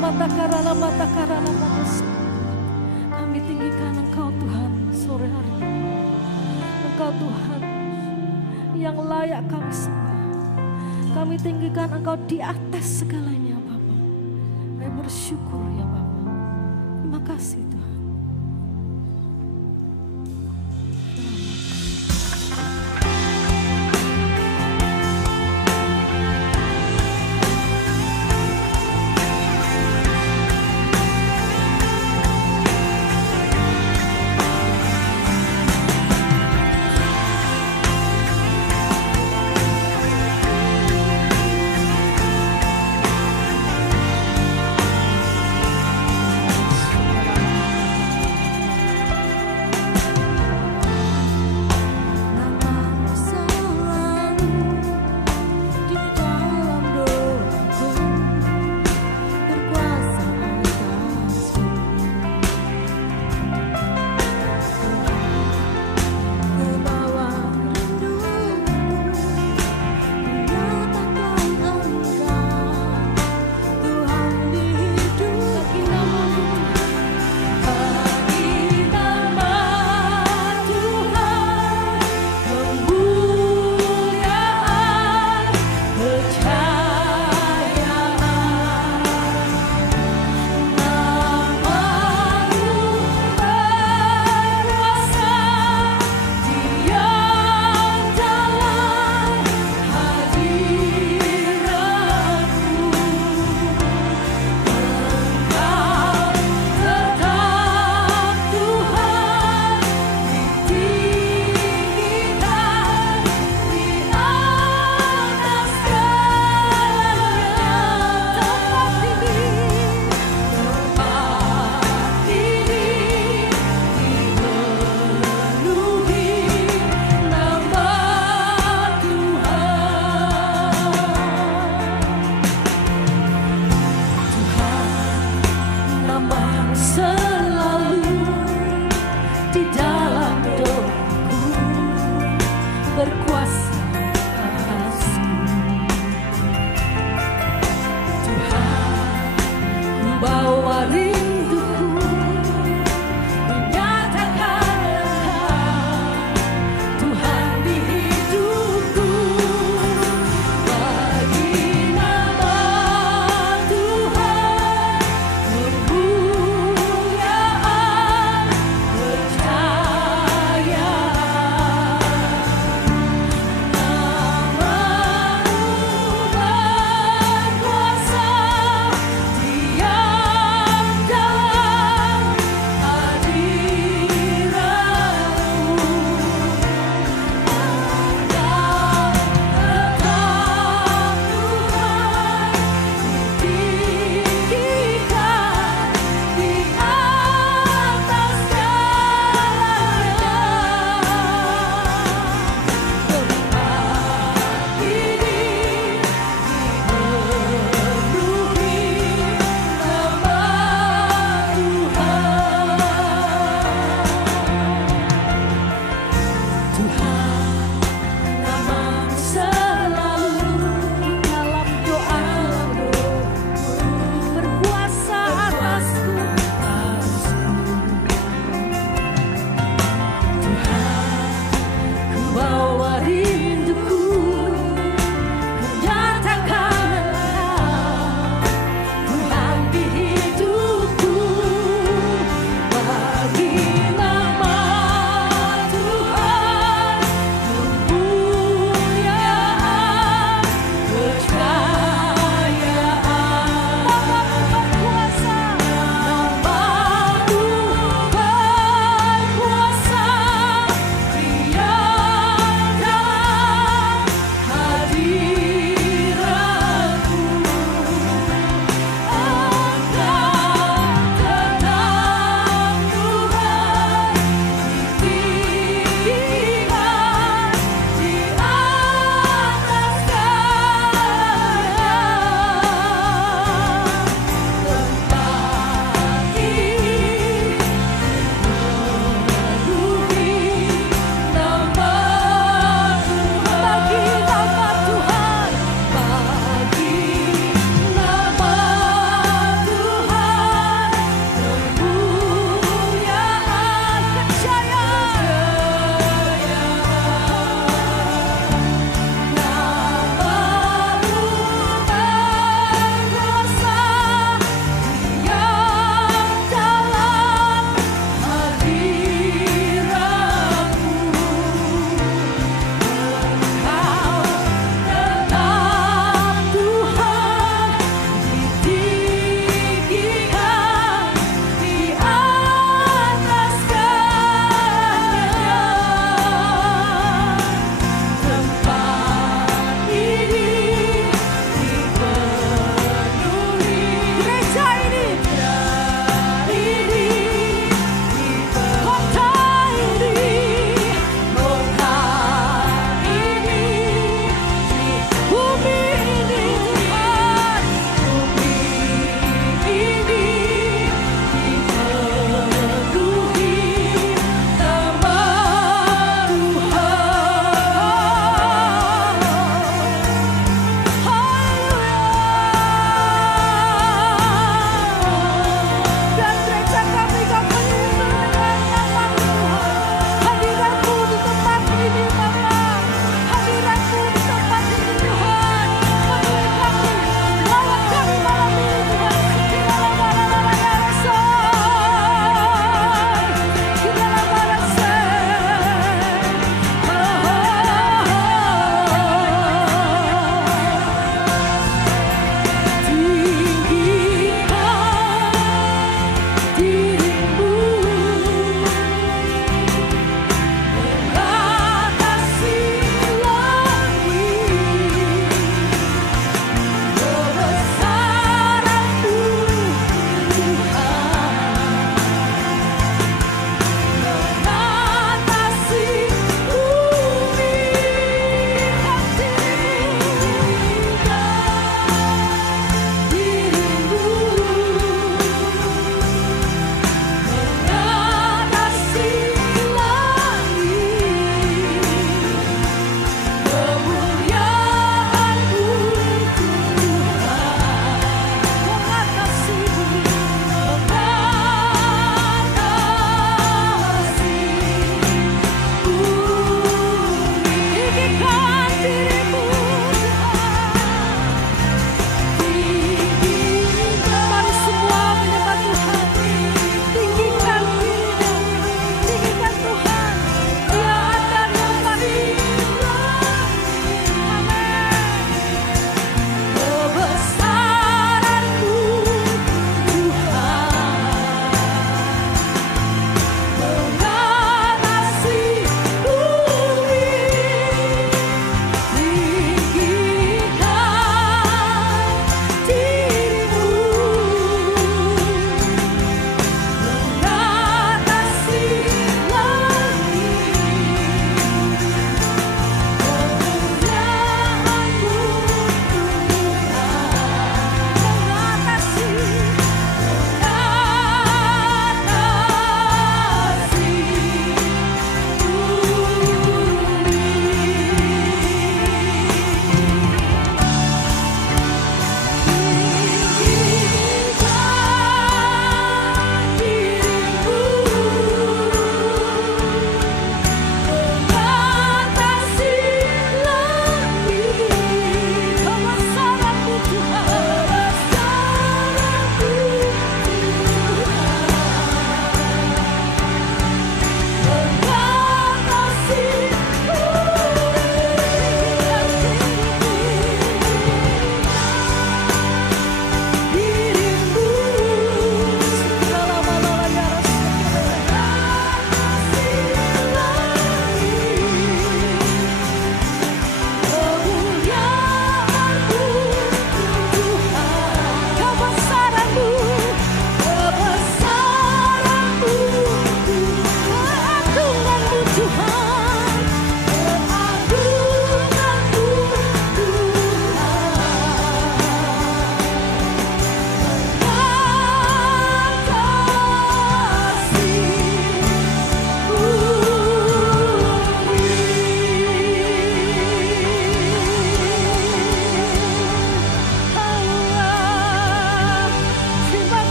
Kami tinggikan Engkau Tuhan sore hari ini. Engkau Tuhan yang layak kami sembah. Kami tinggikan Engkau di atas segalanya Bapa. Kami bersyukur ya Bapa. Terima kasih Tuhan.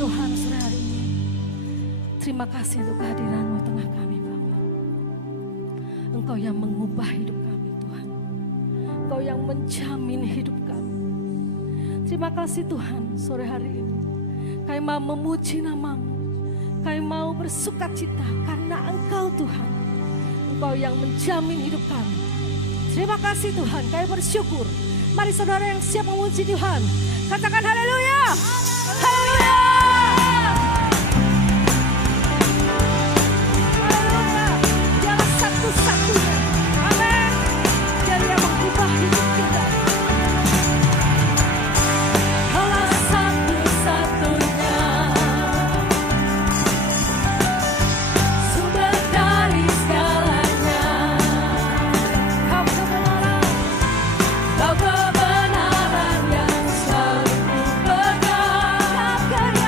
Tuhan sore hari ini. Terima kasih untuk kehadiran-Mu di tengah kami Bapa. Engkau yang mengubah hidup kami Tuhan. Engkau yang menjamin hidup kami. Terima kasih Tuhan sore hari ini. Kami mau memuji nama-Mu. Kami mau bersukacita karena Engkau Tuhan. Engkau yang menjamin hidup kami. Terima kasih Tuhan, kami bersyukur. Mari saudara yang siap memuji Tuhan, katakan haleluya. Haleluya. Haleluya. Dialah satu-satunya. Amin. Dia yang mengubah hidup kita. Allah satu-satunya. Sumber dari segalanya. Kau kebenaran. Kau kebenaran yang selalu ku pegang.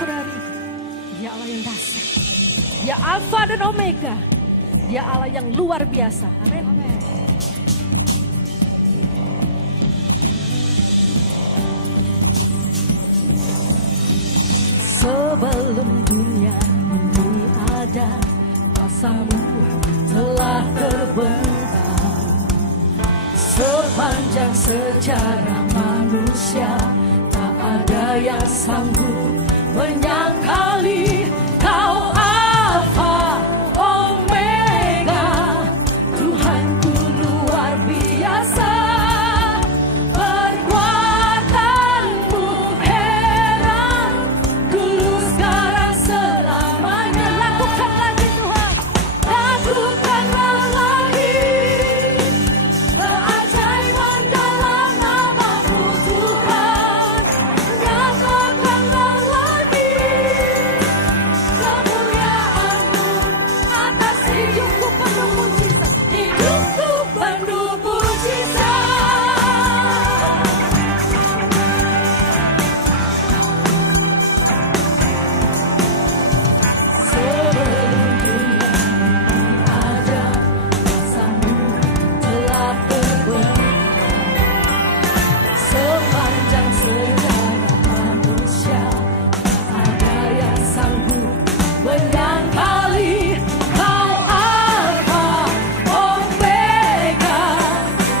saudari, Dia Allah yang dahsyat. Dia Alfa dan Omega. Dia Allah yang luar biasa. Amin. Sebelum dunia ini ada, kuasa-Mu telah terbentang. Sepanjang sejarah manusia, tak ada yang sanggup menyangkali Kau Alfa Omega. Tuhanku luar biasa, perbuatan-Mu heran, dulu sekarang selamanya. Lakukan lagi Tuhan, lakukanlah lagi keajaiban dalam nama-Mu Tuhan. Nyatakanlah lagi kemuliaan-Mu atas hidupku penuh mujizat, hidupku penuh mujizat. Sebelum dunia ada, kuasa-Mu telah terbentang. Sepanjang sejarah manusia, ada yang sanggup menyangkali Kau Alfa Omega.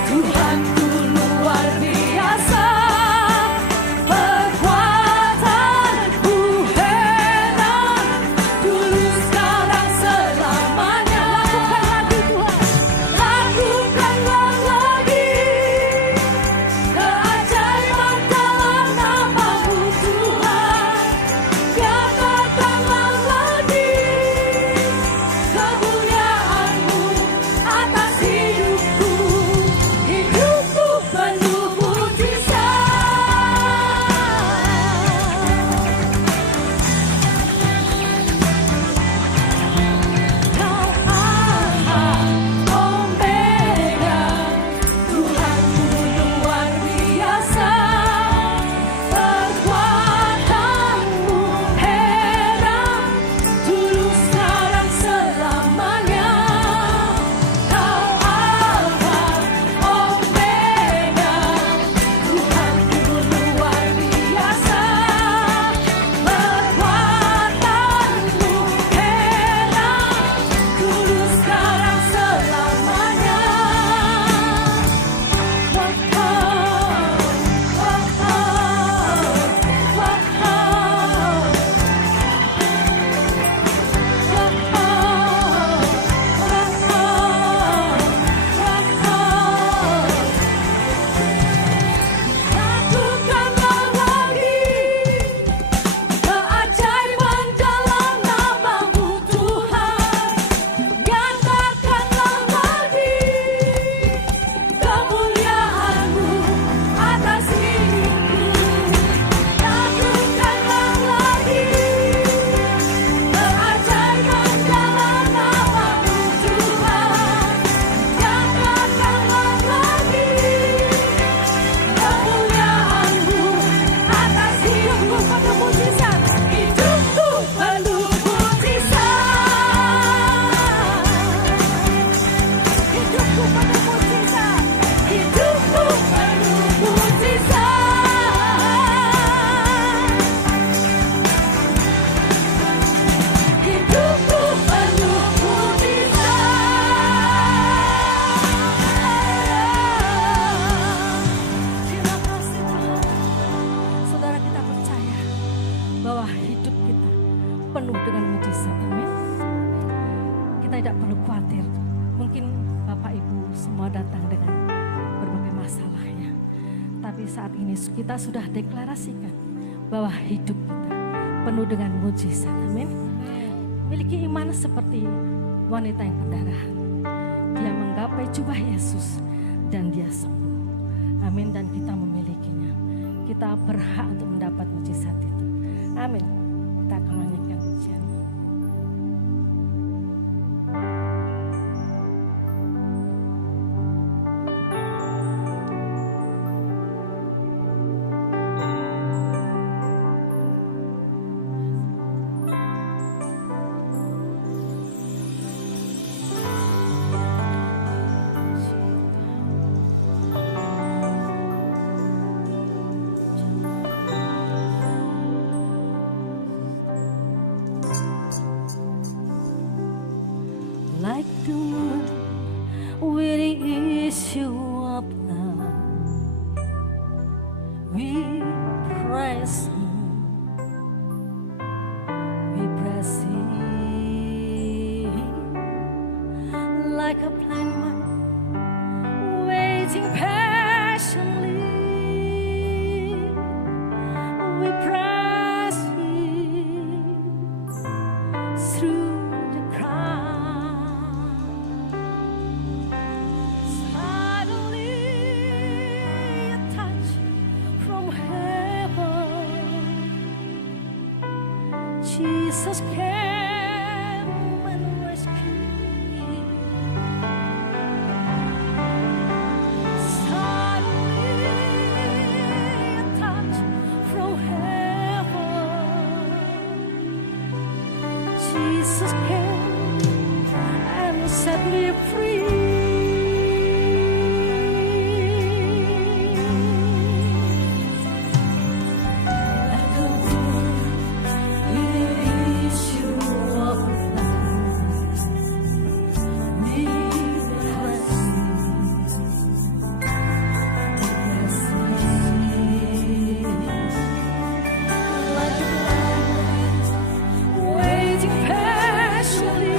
Tuhanku luar biasa, perbuatan-Mu heran, dulu sekarang selamanya. Lakukanlah lagi Tuhan, lakukanlah lagi keajaiban dalam nama-Mu Tuhan. Nyatakanlah lagi kemuliaan-Mu atas hidupku, hidupku penuh mujizat. Kau Alfa Omega, Tuhanku luar biasa, perbuatan-Mu heran, dulu sekarang selamanya. Kau Alfa Omega, Tuhanku luar biasa, perbuatan-Mu heran, dulu sekarang selamanya. Lakukanlah lagi keajaiban dalam nama-Mu Tuhan. Nyatakanlah lagi kemuliaan-Mu atas hidupku. Lakukanlah lagi keajaiban dalam nama-Mu Tuhan. Nyatakanlah lagi kemuliaan-Mu atas hidupku penuh mujizat, hidupku penuh mujizat. Hidupku penuh mujizat, hidupku penuh mujizat. Hidupku penuh mujizat. Terima kasih Tuhan. Saudara, kita percaya bahwa hidup kita penuh dengan mujizat. Amin. Kita tidak perlu khawatir. Mungkin Bapak Ibu semua datang dengan berbagai masalahnya. Tapi saat ini kita sudah deklarasikan bahwa hidup kita penuh dengan mujizat. Amin. Miliki iman seperti wanita yang pendarahan. Dia menggapai jubah Yesus dan dia sembuh. Amin. Dan kita memilikinya. Kita berhak untuk mendapat mujizat itu. Amin. Kita akan menyanyikan pujian. came and rescued me. Suddenly a touch from heaven. Jesus came and set me free. Waiting patiently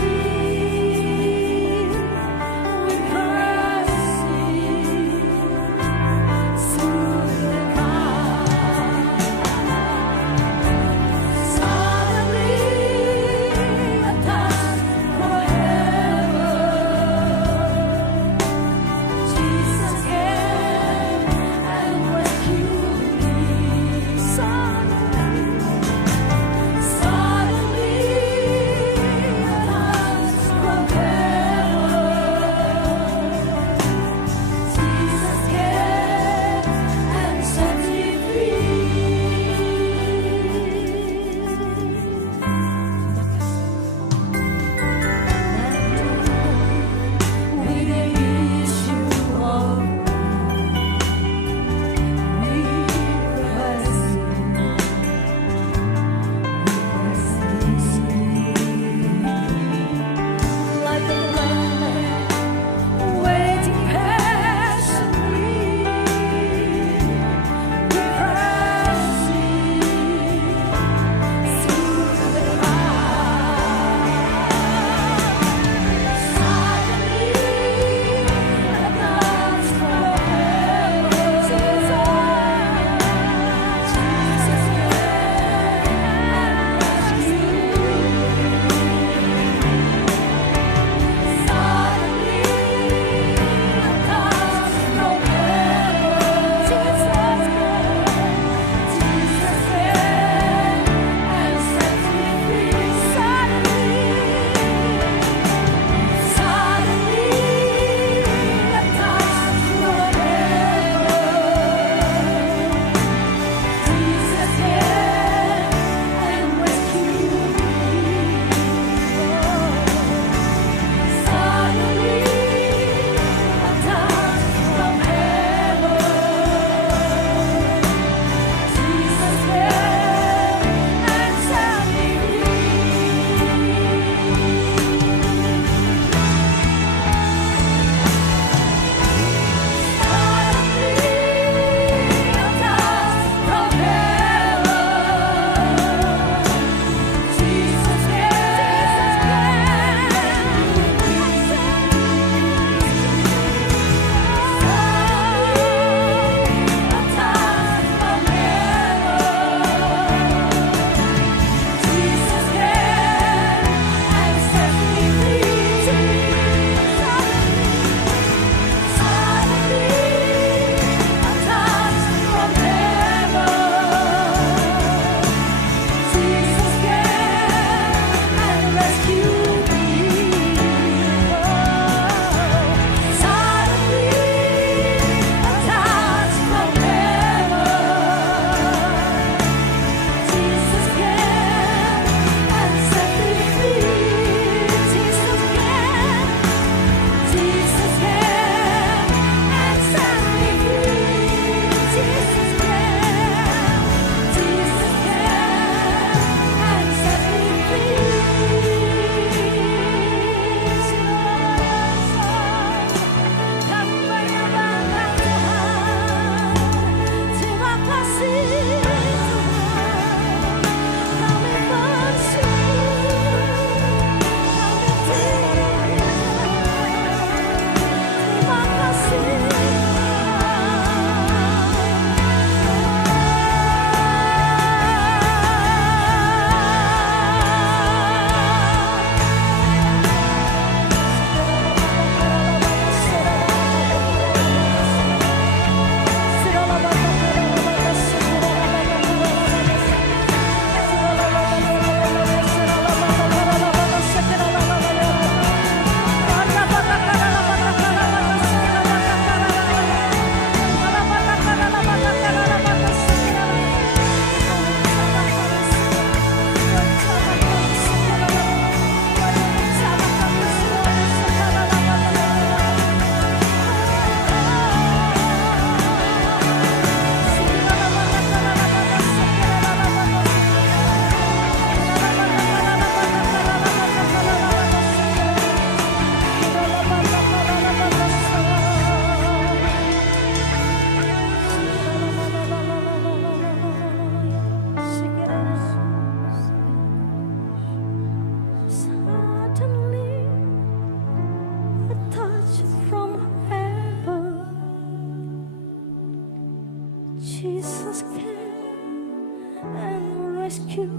Jesus came and rescued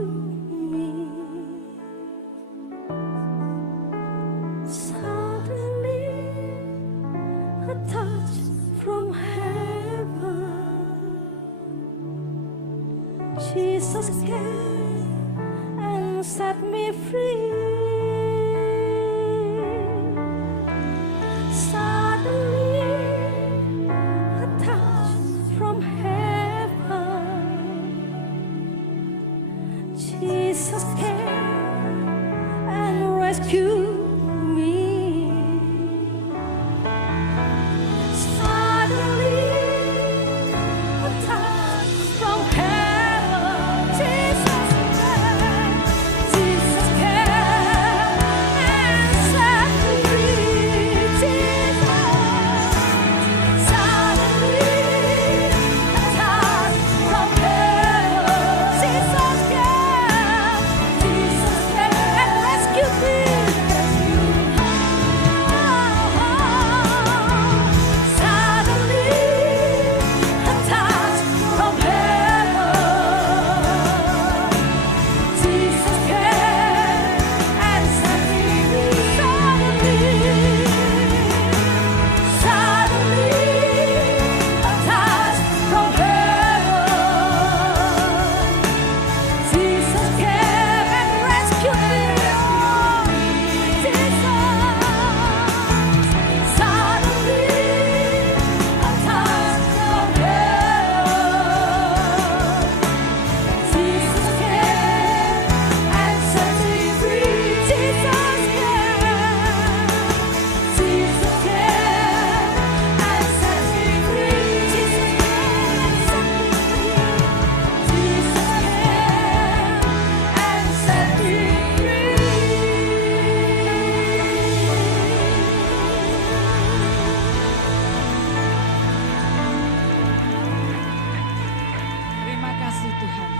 me. Suddenly a touch from heaven. Jesus came and set me free. Jesus came and rescued me. Suddenly, a touch from heaven. Jesus came and set me free. Jesus, suddenly, a touch from heaven. Jesus came. And rescue me. Suddenly, a touch from heaven. Jesus came and set me free. Suddenly, a touch from heaven. Jesus came and rescued me. Jesus, suddenly a touch from heaven. Jesus came and set me free. Jesus came and set me free. Jesus came and set me free. Jesus came and set me Terima kasih Tuhan.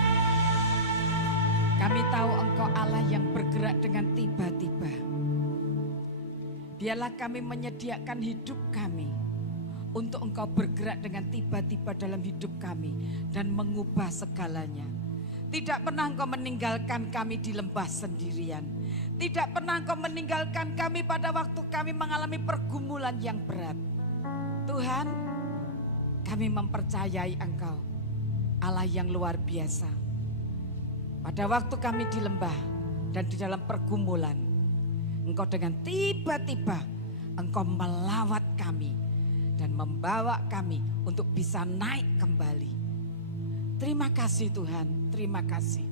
Kami tahu Engkau Allah yang bergerak dengan tiba-tiba. Biarlah kami menyediakan hidup kami untuk Engkau bergerak dengan tiba-tiba dalam hidup kami dan mengubah segalanya. Tidak pernah Engkau meninggalkan kami di lembah sendirian. Tidak pernah Engkau meninggalkan kami pada waktu kami mengalami pergumulan yang berat. Tuhan, kami mempercayai Engkau, Allah yang luar biasa. Pada waktu kami di lembah dan di dalam pergumulan, Engkau dengan tiba-tiba Engkau melawat kami dan membawa kami untuk bisa naik kembali. Terima kasih Tuhan, terima kasih.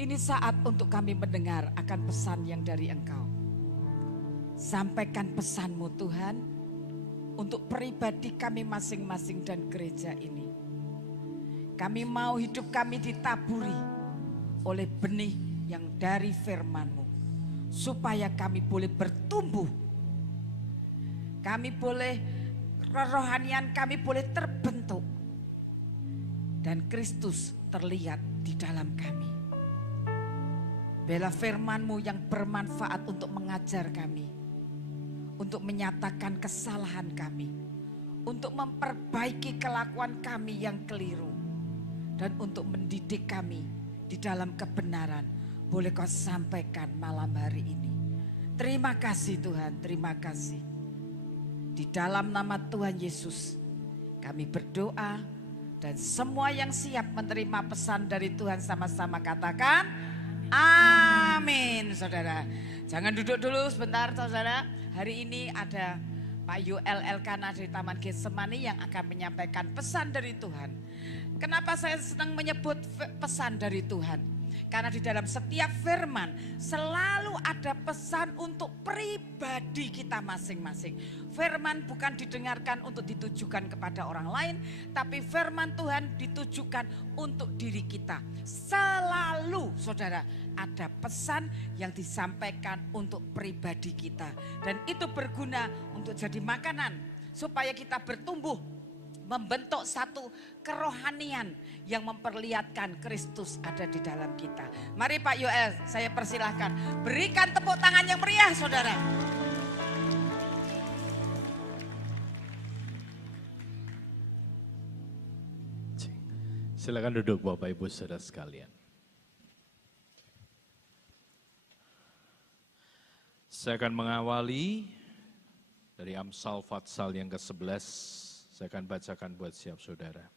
Ini saat untuk kami mendengar akan pesan yang dari Engkau. Sampaikan pesan-Mu Tuhan untuk pribadi kami masing-masing dan gereja ini. Kami mau hidup kami ditaburi oleh benih yang dari firman-Mu. Supaya kami boleh bertumbuh. Kami boleh, kerohanian kami boleh terbentuk. Dan Kristus terlihat di dalam kami. Biarlah firman-Mu yang bermanfaat untuk mengajar kami. Untuk menyatakan kesalahan kami. Untuk memperbaiki kelakuan kami yang keliru. Dan untuk mendidik kami di dalam kebenaran. Boleh Kau sampaikan malam hari ini. Terima kasih Tuhan, terima kasih. Di dalam nama Tuhan Yesus kami berdoa. Dan semua yang siap menerima pesan dari Tuhan sama-sama katakan amin saudara. Jangan duduk dulu sebentar saudara. Hari ini ada Pak Yoel Elkana dari Taman Getsemani yang akan menyampaikan pesan dari Tuhan. Kenapa saya senang menyebut pesan dari Tuhan? Karena di dalam setiap firman selalu ada pesan untuk pribadi kita masing-masing. Firman bukan didengarkan untuk ditujukan kepada orang lain, tapi firman Tuhan ditujukan untuk diri kita. Selalu saudara ada pesan yang disampaikan untuk pribadi kita. Dan itu berguna untuk jadi makanan supaya kita bertumbuh. Membentuk satu kerohanian yang memperlihatkan Kristus ada di dalam kita. Mari Pak Yoel, saya persilahkan. Berikan tepuk tangan yang meriah saudara. Silakan duduk Bapak Ibu Saudara sekalian. Saya akan mengawali dari Amsal Fatsal yang ke-11. Saya akan bacakan buat siap saudara.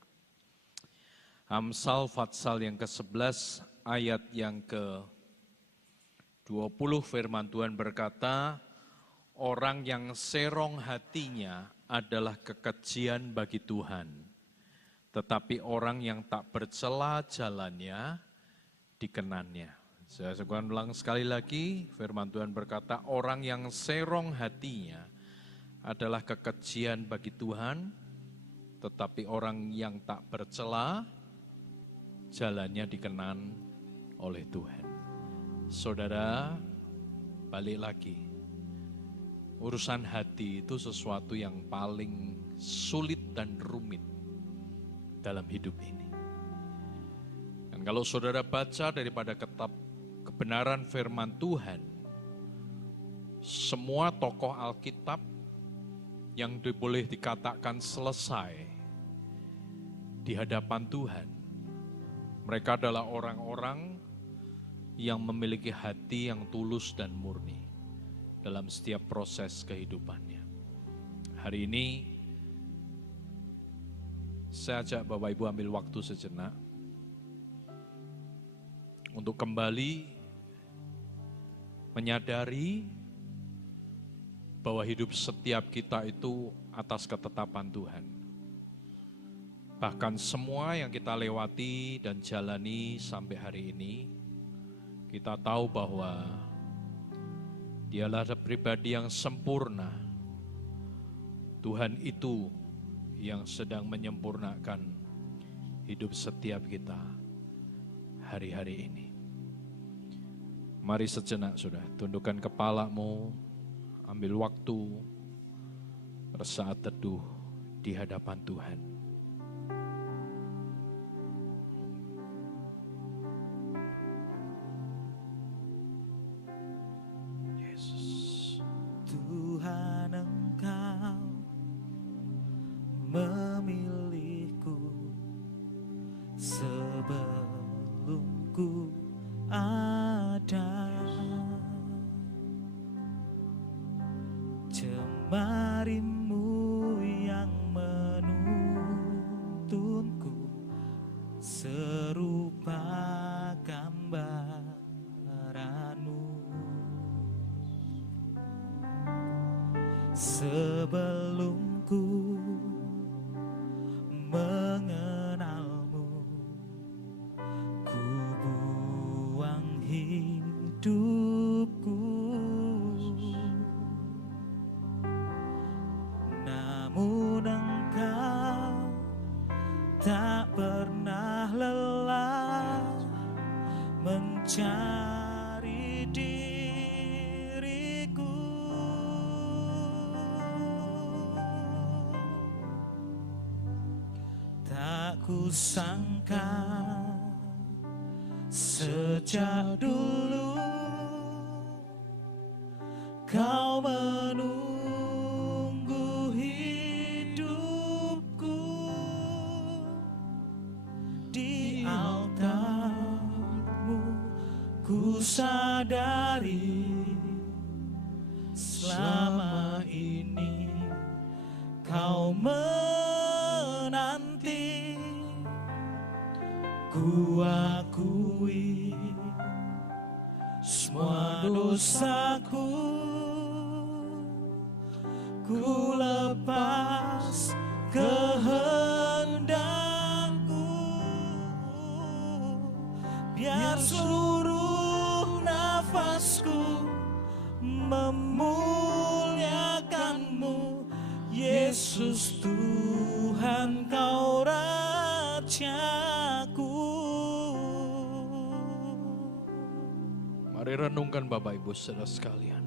Amsal Fatsal yang ke-11 ayat yang ke-20 firman Tuhan berkata, orang yang serong hatinya adalah kekejian bagi Tuhan, tetapi orang yang tak bercela jalannya dikenannya. Saya akan ulang sekali lagi, firman Tuhan berkata, orang yang serong hatinya adalah kekejian bagi Tuhan, tetapi orang yang tak bercela, jalannya dikenan oleh Tuhan. Saudara, balik lagi, urusan hati itu sesuatu yang paling sulit dan rumit dalam hidup ini. Dan kalau saudara baca daripada kitab kebenaran firman Tuhan, semua tokoh Alkitab yang boleh dikatakan selesai di hadapan Tuhan, mereka adalah orang-orang yang memiliki hati yang tulus dan murni dalam setiap proses kehidupannya. Hari ini saya ajak Bapak Ibu ambil waktu sejenak untuk kembali menyadari bahwa hidup setiap kita itu atas ketetapan Tuhan. Bahkan semua yang kita lewati dan jalani sampai hari ini, kita tahu bahwa Dialah pribadi yang sempurna. Tuhan itu yang sedang menyempurnakan hidup setiap kita hari-hari ini. Mari sejenak sudah, tundukkan kepalamu, ambil waktu, bersaat teduh di hadapan Tuhan. Yesus. Tuhan, Engkau memilihku sebelum ku ada. Jemarimu yang menuntunku serupa gambaranmu. Sebelum ku mengenalmu, ku buang hidupku. Namun Engkau tak pernah lelah mencari diriku. Tak kusangka sejak dulu Kau menunggu hidupku di altar-Mu. Ku sadari selama ini Kau menanti. Ku akui semua dosaku, ku lepas kehendakku, biar seluruh nafasku memuliakan-Mu. Yesus Tuhan, Kau Rajaku. Mari renungkan Bapak Ibu saudara sekalian.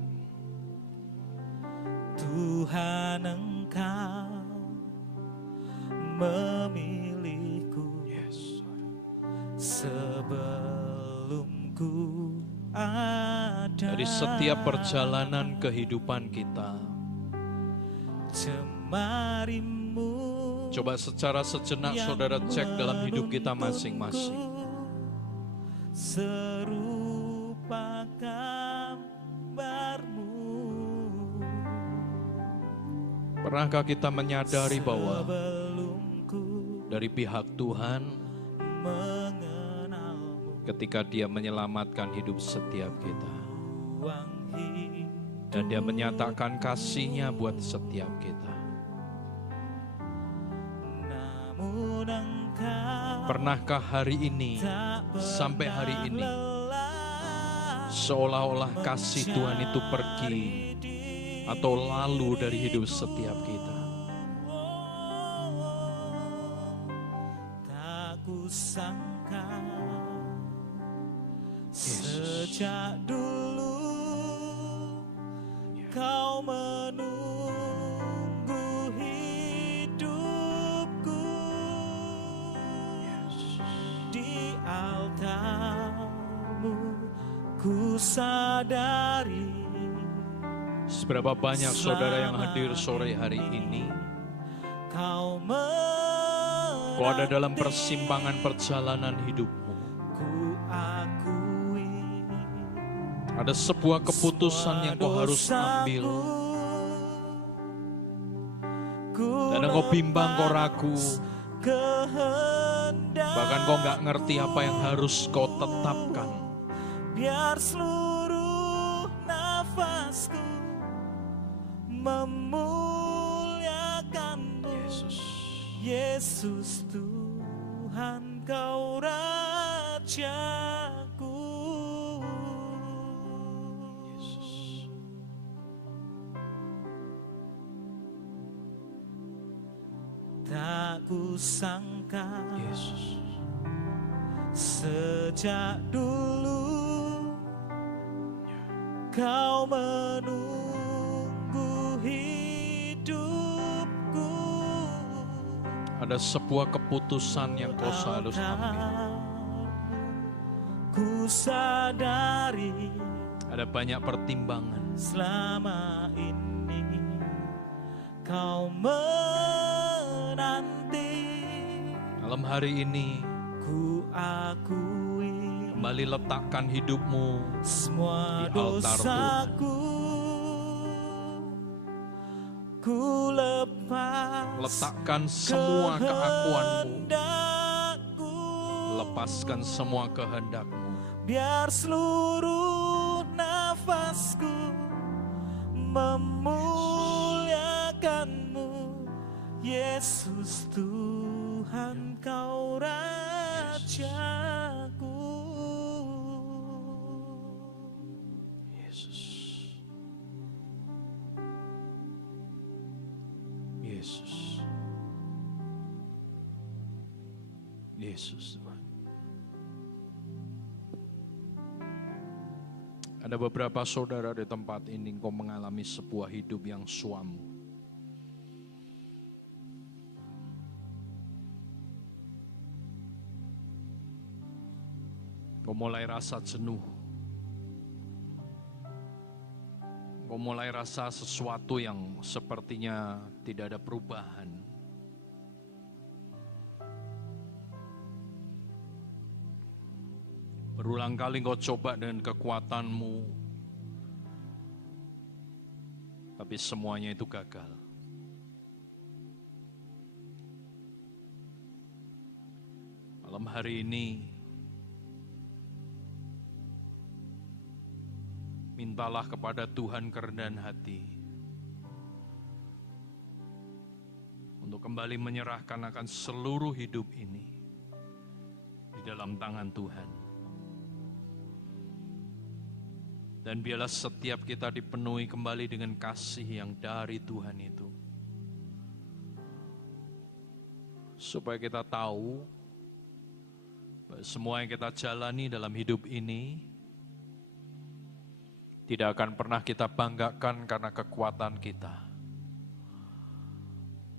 Tuhan, Engkau memilihku sebelum ku ada. Dari setiap perjalanan kehidupan kita, Jemarimu Coba secara sejenak saudara cek dalam hidup kita masing-masing. Serupa gambarmu. Pernahkah kita menyadari bahwa Sebelum ku dari pihak Tuhan mengenalmu, ketika Dia menyelamatkan hidup setiap kita ruang hidup dan Dia menyatakan kasih-Nya buat setiap kita. namun engkau Pernahkah hari ini tak sampai hari ini lelah seolah-olah kasih Tuhan itu pergi atau lalu dari hidup setiap kita? tak kusangka Yesus. sejak dulu kau menunggu hidupku di altarmu. Ku sadari Seberapa banyak saudara yang hadir sore hari ini, kau kau ada dalam persimpangan perjalanan hidupmu. ku akui Ada sebuah keputusan yang kau harus ambil. Dan engkau bimbang, kau ragu. Bahkan kau nggak ngerti apa yang harus kau tetapkan. Biar seluruh nafasku memuliakanmu, Yesus. Yesus Tuhan, kau Rajaku. Yesus. Tak kusangka Yesus. sejak dulu kau menunggu hidupku. Ada sebuah keputusan yang kau harus ambil. Ku sadari Ada banyak pertimbangan. selama ini kau menanti. Malam hari ini Ku akui kembali letakkan hidupmu semua di altar dosaku. Ku lepas letakkan semua keakuanmu, kehendakku. lepaskan semua kehendakmu. Biar seluruh nafasku memuliakanmu, Yesus Tuhan, kau Rajaku. Yesus. Yesus. Yesus Tuhan. Ada beberapa saudara di tempat ini, kau mengalami sebuah hidup yang suam. Kau mulai rasa jenuh. Kau mulai rasa sesuatu yang sepertinya tidak ada perubahan. Berulang kali kau coba dengan kekuatanmu, tapi semuanya itu gagal. Malam hari ini, mintalah kepada Tuhan kerendahan hati untuk kembali menyerahkan akan seluruh hidup ini di dalam tangan Tuhan. Dan biarlah setiap kita dipenuhi kembali dengan kasih yang dari Tuhan itu. Supaya kita tahu bahwa semua yang kita jalani dalam hidup ini tidak akan pernah kita banggakan karena kekuatan kita.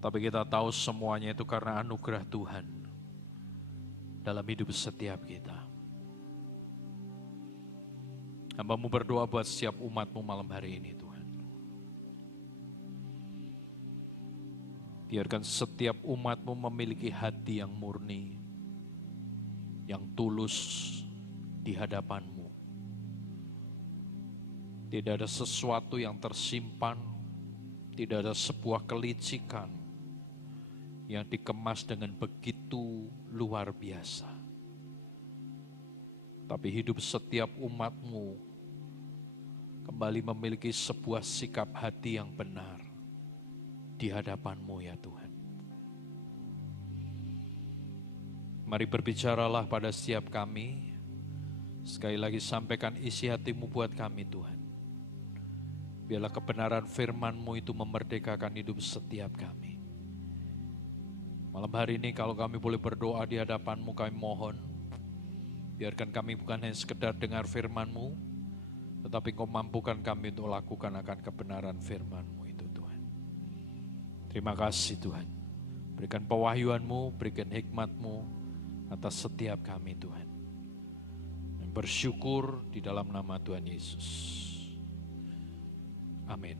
Tapi kita tahu semuanya itu karena anugerah Tuhan dalam hidup setiap kita. Hamba-Mu berdoa buat setiap umat-Mu malam hari ini Tuhan. Biarkan setiap umat-Mu memiliki hati yang murni, yang tulus di hadapan-Mu. Tidak ada sesuatu yang tersimpan, tidak ada sebuah kelicikan yang dikemas dengan begitu luar biasa. Tapi hidup setiap umat-Mu kembali memiliki sebuah sikap hati yang benar di hadapan-Mu ya Tuhan. Mari berbicaralah pada setiap kami. Sekali lagi sampaikan isi hati-Mu buat kami Tuhan. Biarlah kebenaran firman-Mu itu memerdekakan hidup setiap kami. Malam hari ini kalau kami boleh berdoa di hadapan-Mu, kami mohon. Biarkan kami bukan hanya sekedar dengar firman-Mu, tetapi Engkau mampukan kami untuk lakukan akan kebenaran firman-Mu itu Tuhan. Terima kasih Tuhan. Berikan pewahyuan-Mu, berikan hikmat-Mu atas setiap kami Tuhan. Dan bersyukur di dalam nama Tuhan Yesus. Amin.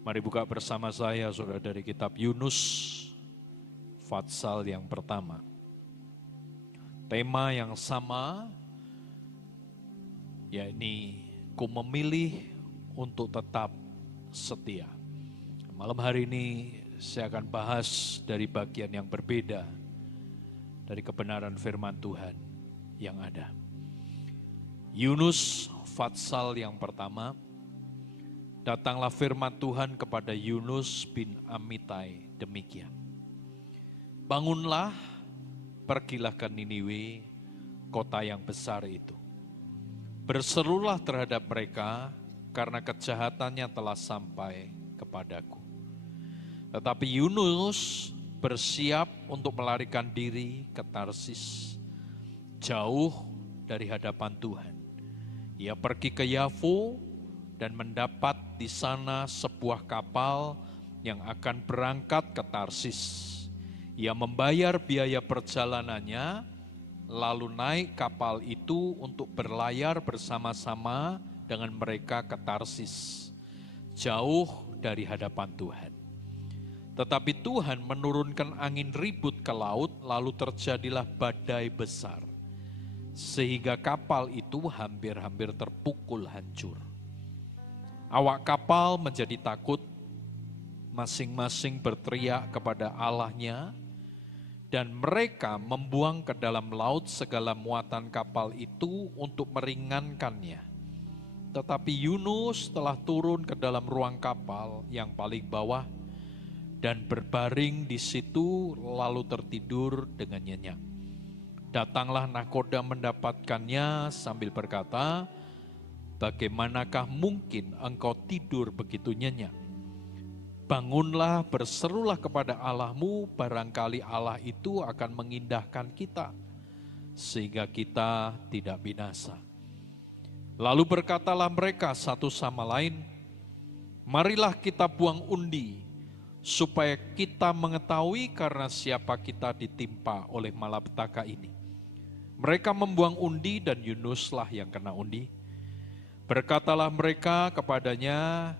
Mari buka bersama saya saudara dari kitab Yunus, Fatsal yang pertama. Tema yang sama, yakni ku memilih untuk tetap setia. Malam hari ini saya akan bahas dari bagian yang berbeda dari kebenaran firman Tuhan yang ada. Yunus Fatsal yang pertama, datanglah firman Tuhan kepada Yunus bin Amitai demikian. Bangunlah, pergilah ke Niniwe, kota yang besar itu. Berserulah terhadap mereka karena kejahatannya telah sampai kepadaku. Tetapi Yunus bersiap untuk melarikan diri ke Tarsis, jauh dari hadapan Tuhan. Ia pergi ke Yafo dan mendapat di sana sebuah kapal yang akan berangkat ke Tarsis. Ia membayar biaya perjalanannya, lalu naik kapal itu untuk berlayar bersama-sama dengan mereka ke Tarsis, jauh dari hadapan Tuhan. Tetapi Tuhan menurunkan angin ribut ke laut, lalu terjadilah badai besar, sehingga kapal itu hampir-hampir terpukul hancur. Awak kapal menjadi takut, masing-masing berteriak kepada Allahnya, dan mereka membuang ke dalam laut segala muatan kapal itu untuk meringankannya. Tetapi Yunus telah turun ke dalam ruang kapal yang paling bawah dan berbaring di situ lalu tertidur dengan nyenyak. Datanglah nahkoda mendapatkannya sambil berkata, bagaimanakah mungkin engkau tidur begitu nyenyak? Bangunlah, berserulah kepada Allahmu, barangkali Allah itu akan mengindahkan kita, sehingga kita tidak binasa. Lalu berkatalah mereka satu sama lain, marilah kita buang undi, supaya kita mengetahui karena siapa kita ditimpa oleh malapetaka ini. Mereka membuang undi dan Yunuslah yang kena undi. Berkatalah mereka kepadanya,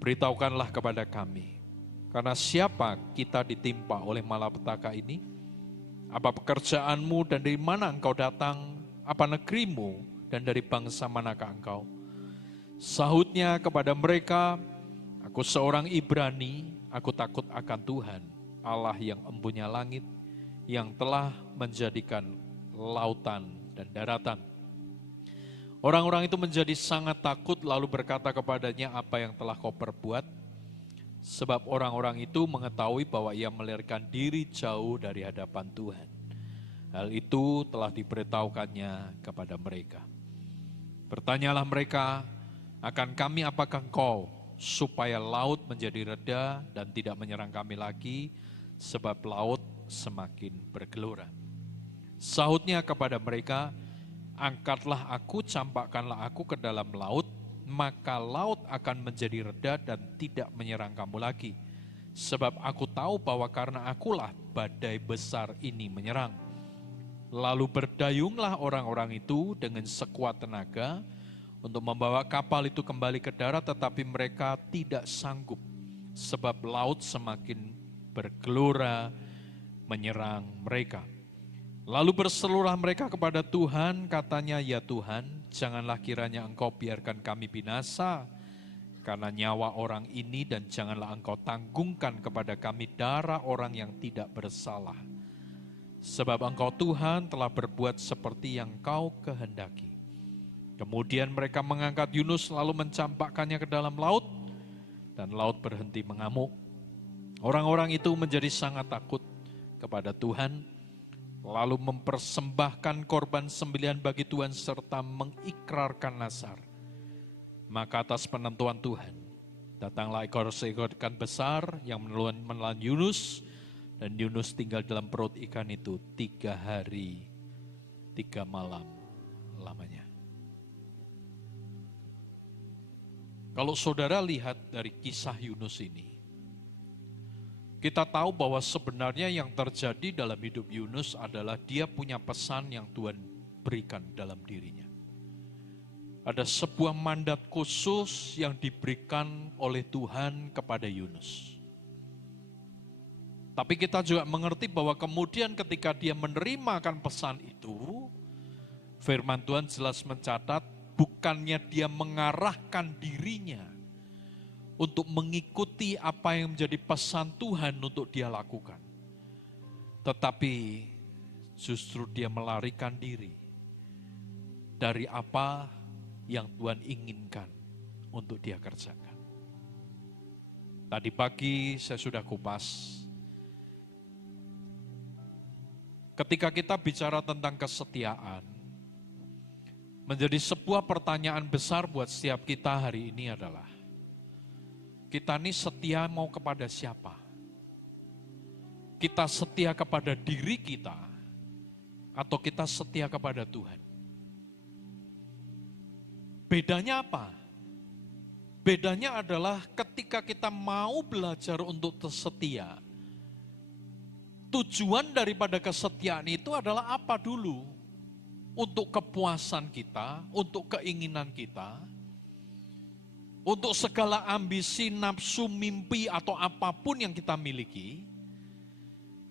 beritahukanlah kepada kami, karena siapa kita ditimpa oleh malapetaka ini? Apa pekerjaanmu dan dari mana engkau datang? Apa negerimu dan dari bangsa manakah engkau? Sahutnya kepada mereka, aku seorang Ibrani, aku takut akan Tuhan, Allah yang empunya langit, yang telah menjadikan lautan dan daratan. Orang-orang itu menjadi sangat takut lalu berkata kepadanya, apa yang telah kau perbuat? Sebab orang-orang itu mengetahui bahwa ia melarikan diri jauh dari hadapan Tuhan. Hal itu telah diberitahukannya kepada mereka. Bertanyalah mereka, akan kami apakah engkau, supaya laut menjadi reda dan tidak menyerang kami lagi, sebab laut semakin bergelora. Sahutnya kepada mereka, angkatlah aku, campakkanlah aku ke dalam laut, maka laut akan menjadi reda dan tidak menyerang kamu lagi. Sebab aku tahu bahwa karena akulah badai besar ini menyerang. Lalu berdayunglah orang-orang itu dengan sekuat tenaga untuk membawa kapal itu kembali ke darat, tetapi mereka tidak sanggup. sebab laut semakin bergelora menyerang mereka. Lalu berserulah mereka kepada Tuhan, katanya, "Ya Tuhan, janganlah kiranya Engkau biarkan kami binasa karena nyawa orang ini, dan janganlah Engkau tanggungkan kepada kami darah orang yang tidak bersalah. Sebab Engkau Tuhan telah berbuat seperti yang Kau kehendaki." Kemudian mereka mengangkat Yunus lalu mencampakkannya ke dalam laut, dan laut berhenti mengamuk. Orang-orang itu menjadi sangat takut kepada Tuhan, lalu mempersembahkan korban sembelihan bagi Tuhan serta mengikrarkan nazar. Maka atas penentuan Tuhan, datanglah seekor ikan besar yang menelan Yunus, dan Yunus tinggal dalam perut ikan itu 3 hari 3 malam lamanya. Kalau saudara lihat dari kisah Yunus ini, kita tahu bahwa sebenarnya yang terjadi dalam hidup Yunus adalah dia punya pesan yang Tuhan berikan dalam dirinya. Ada sebuah mandat khusus yang diberikan oleh Tuhan kepada Yunus. Tapi kita juga mengerti bahwa kemudian ketika dia menerima akan pesan itu, firman Tuhan jelas mencatat, bukannya dia mengarahkan dirinya untuk mengikuti apa yang menjadi pesan Tuhan untuk dia lakukan. Tetapi justru dia melarikan diri dari apa yang Tuhan inginkan untuk dia kerjakan. Tadi pagi saya sudah kupas. Ketika kita bicara tentang kesetiaan, menjadi sebuah pertanyaan besar buat setiap kita hari ini adalah, kita ini setia mau kepada siapa? Kita setia kepada diri kita, atau kita setia kepada Tuhan? Bedanya apa? Bedanya adalah ketika kita mau belajar untuk setia, tujuan daripada kesetiaan itu adalah apa dulu? Untuk kepuasan kita, untuk keinginan kita, untuk segala ambisi, nafsu, mimpi, atau apapun yang kita miliki,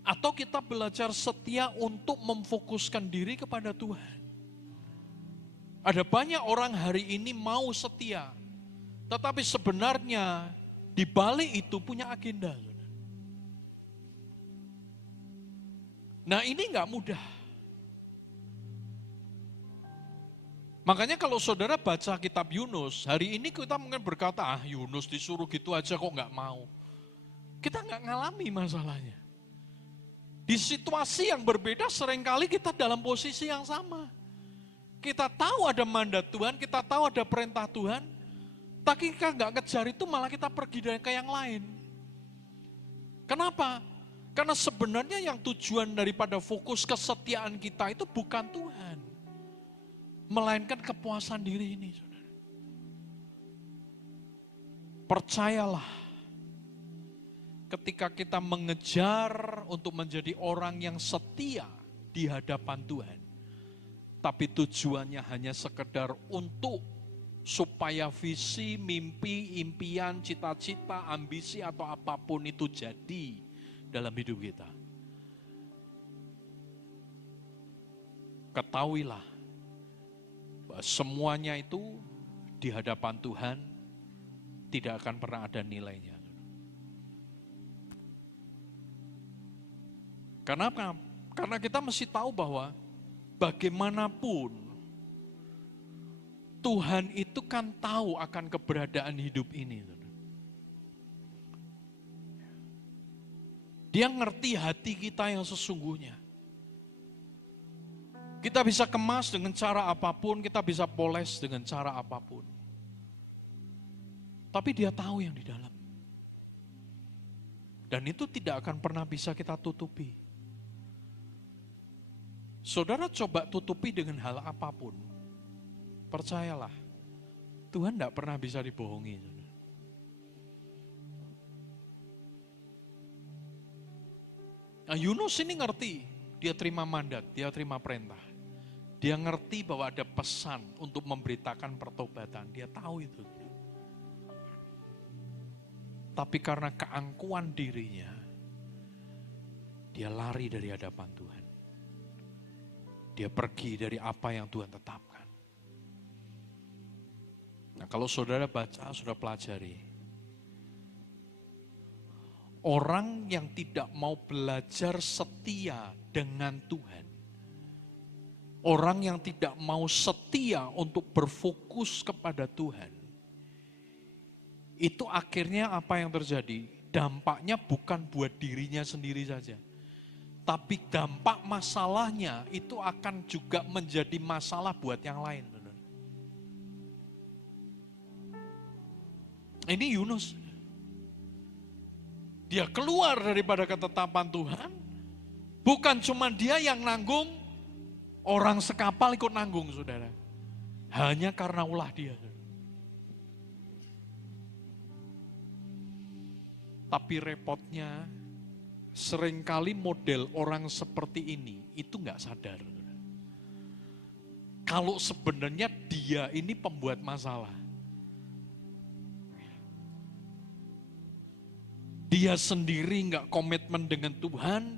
atau kita belajar setia untuk memfokuskan diri kepada Tuhan. Ada banyak orang hari ini mau setia, tetapi sebenarnya di balik itu punya agenda. Nah, ini nggak mudah. Makanya kalau saudara baca kitab Yunus, hari ini kita mungkin berkata, Yunus disuruh gitu aja kok nggak mau. Kita nggak ngalami masalahnya. Di situasi yang berbeda seringkali kita dalam posisi yang sama. Kita tahu ada mandat Tuhan, kita tahu ada perintah Tuhan, tapi kita nggak ngejar itu, malah kita pergi dari ke yang lain. Kenapa? Karena sebenarnya yang tujuan daripada fokus kesetiaan kita itu bukan Tuhan, melainkan kepuasan diri ini, saudara. Percayalah, ketika kita mengejar untuk menjadi orang yang setia di hadapan Tuhan, tapi tujuannya hanya sekedar untuk supaya visi, mimpi, impian, cita-cita, ambisi atau apapun itu jadi dalam hidup kita, ketahuilah semuanya itu di hadapan Tuhan tidak akan pernah ada nilainya. Kenapa? Karena kita mesti tahu bahwa bagaimanapun Tuhan itu kan tahu akan keberadaan hidup ini. Dia ngerti hati kita yang sesungguhnya. Kita bisa kemas dengan cara apapun, kita bisa poles dengan cara apapun. Tapi dia tahu yang di dalam. Dan itu tidak akan pernah bisa kita tutupi. Saudara coba tutupi dengan hal apapun. Percayalah, Tuhan tidak pernah bisa dibohongi. Nah, Yunus ini ngerti, dia terima mandat, dia terima perintah. Dia ngerti bahwa ada pesan untuk memberitakan pertobatan. Dia tahu itu. Tapi karena keangkuhan dirinya, dia lari dari hadapan Tuhan. Dia pergi dari apa yang Tuhan tetapkan. Nah, kalau saudara baca, saudara pelajari. Orang yang tidak mau belajar setia dengan Tuhan, orang yang tidak mau setia untuk berfokus kepada Tuhan, itu akhirnya apa yang terjadi? Dampaknya bukan buat dirinya sendiri saja. Tapi dampak masalahnya itu akan juga menjadi masalah buat yang lain. Ini Yunus. Dia keluar daripada ketetapan Tuhan. Bukan cuma dia yang nanggung, orang sekapal ikut nanggung, saudara. Hanya karena ulah dia. Tapi repotnya, seringkali model orang seperti ini itu nggak sadar. Kalau sebenarnya dia ini pembuat masalah. Dia sendiri nggak komitmen dengan Tuhan,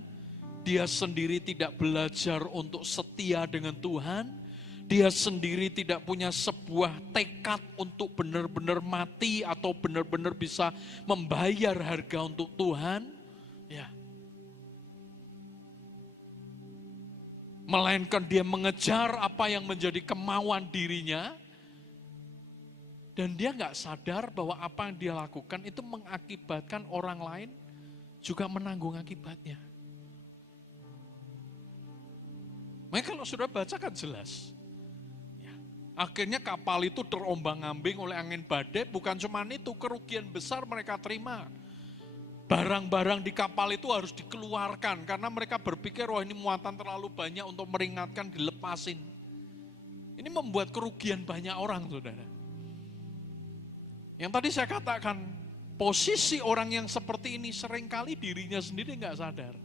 dia sendiri tidak belajar untuk setia dengan Tuhan, dia sendiri tidak punya sebuah tekad untuk benar-benar mati atau benar-benar bisa membayar harga untuk Tuhan, ya. Melainkan dia mengejar apa yang menjadi kemauan dirinya, dan dia nggak sadar bahwa apa yang dia lakukan itu mengakibatkan orang lain juga menanggung akibatnya. Makanya kalau sudah baca kan jelas. Akhirnya kapal itu terombang-ambing oleh angin badai, bukan cuma itu, kerugian besar mereka terima. Barang-barang di kapal itu harus dikeluarkan, karena mereka berpikir, wah ini muatan terlalu banyak untuk meringankan, dilepasin. Ini membuat kerugian banyak orang, saudara. Yang tadi saya katakan, posisi orang yang seperti ini seringkali dirinya sendiri nggak sadar.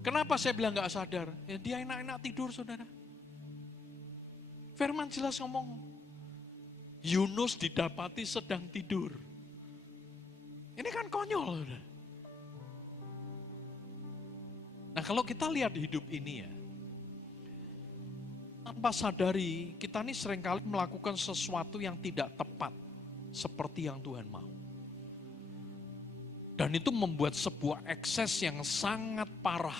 Kenapa saya bilang nggak sadar? Ya dia enak-enak tidur, saudara. Firman jelas ngomong, Yunus didapati sedang tidur. Ini kan konyol. Nah kalau kita lihat hidup ini ya, tanpa sadari kita ini seringkali melakukan sesuatu yang tidak tepat seperti yang Tuhan mau. Dan itu membuat sebuah ekses yang sangat parah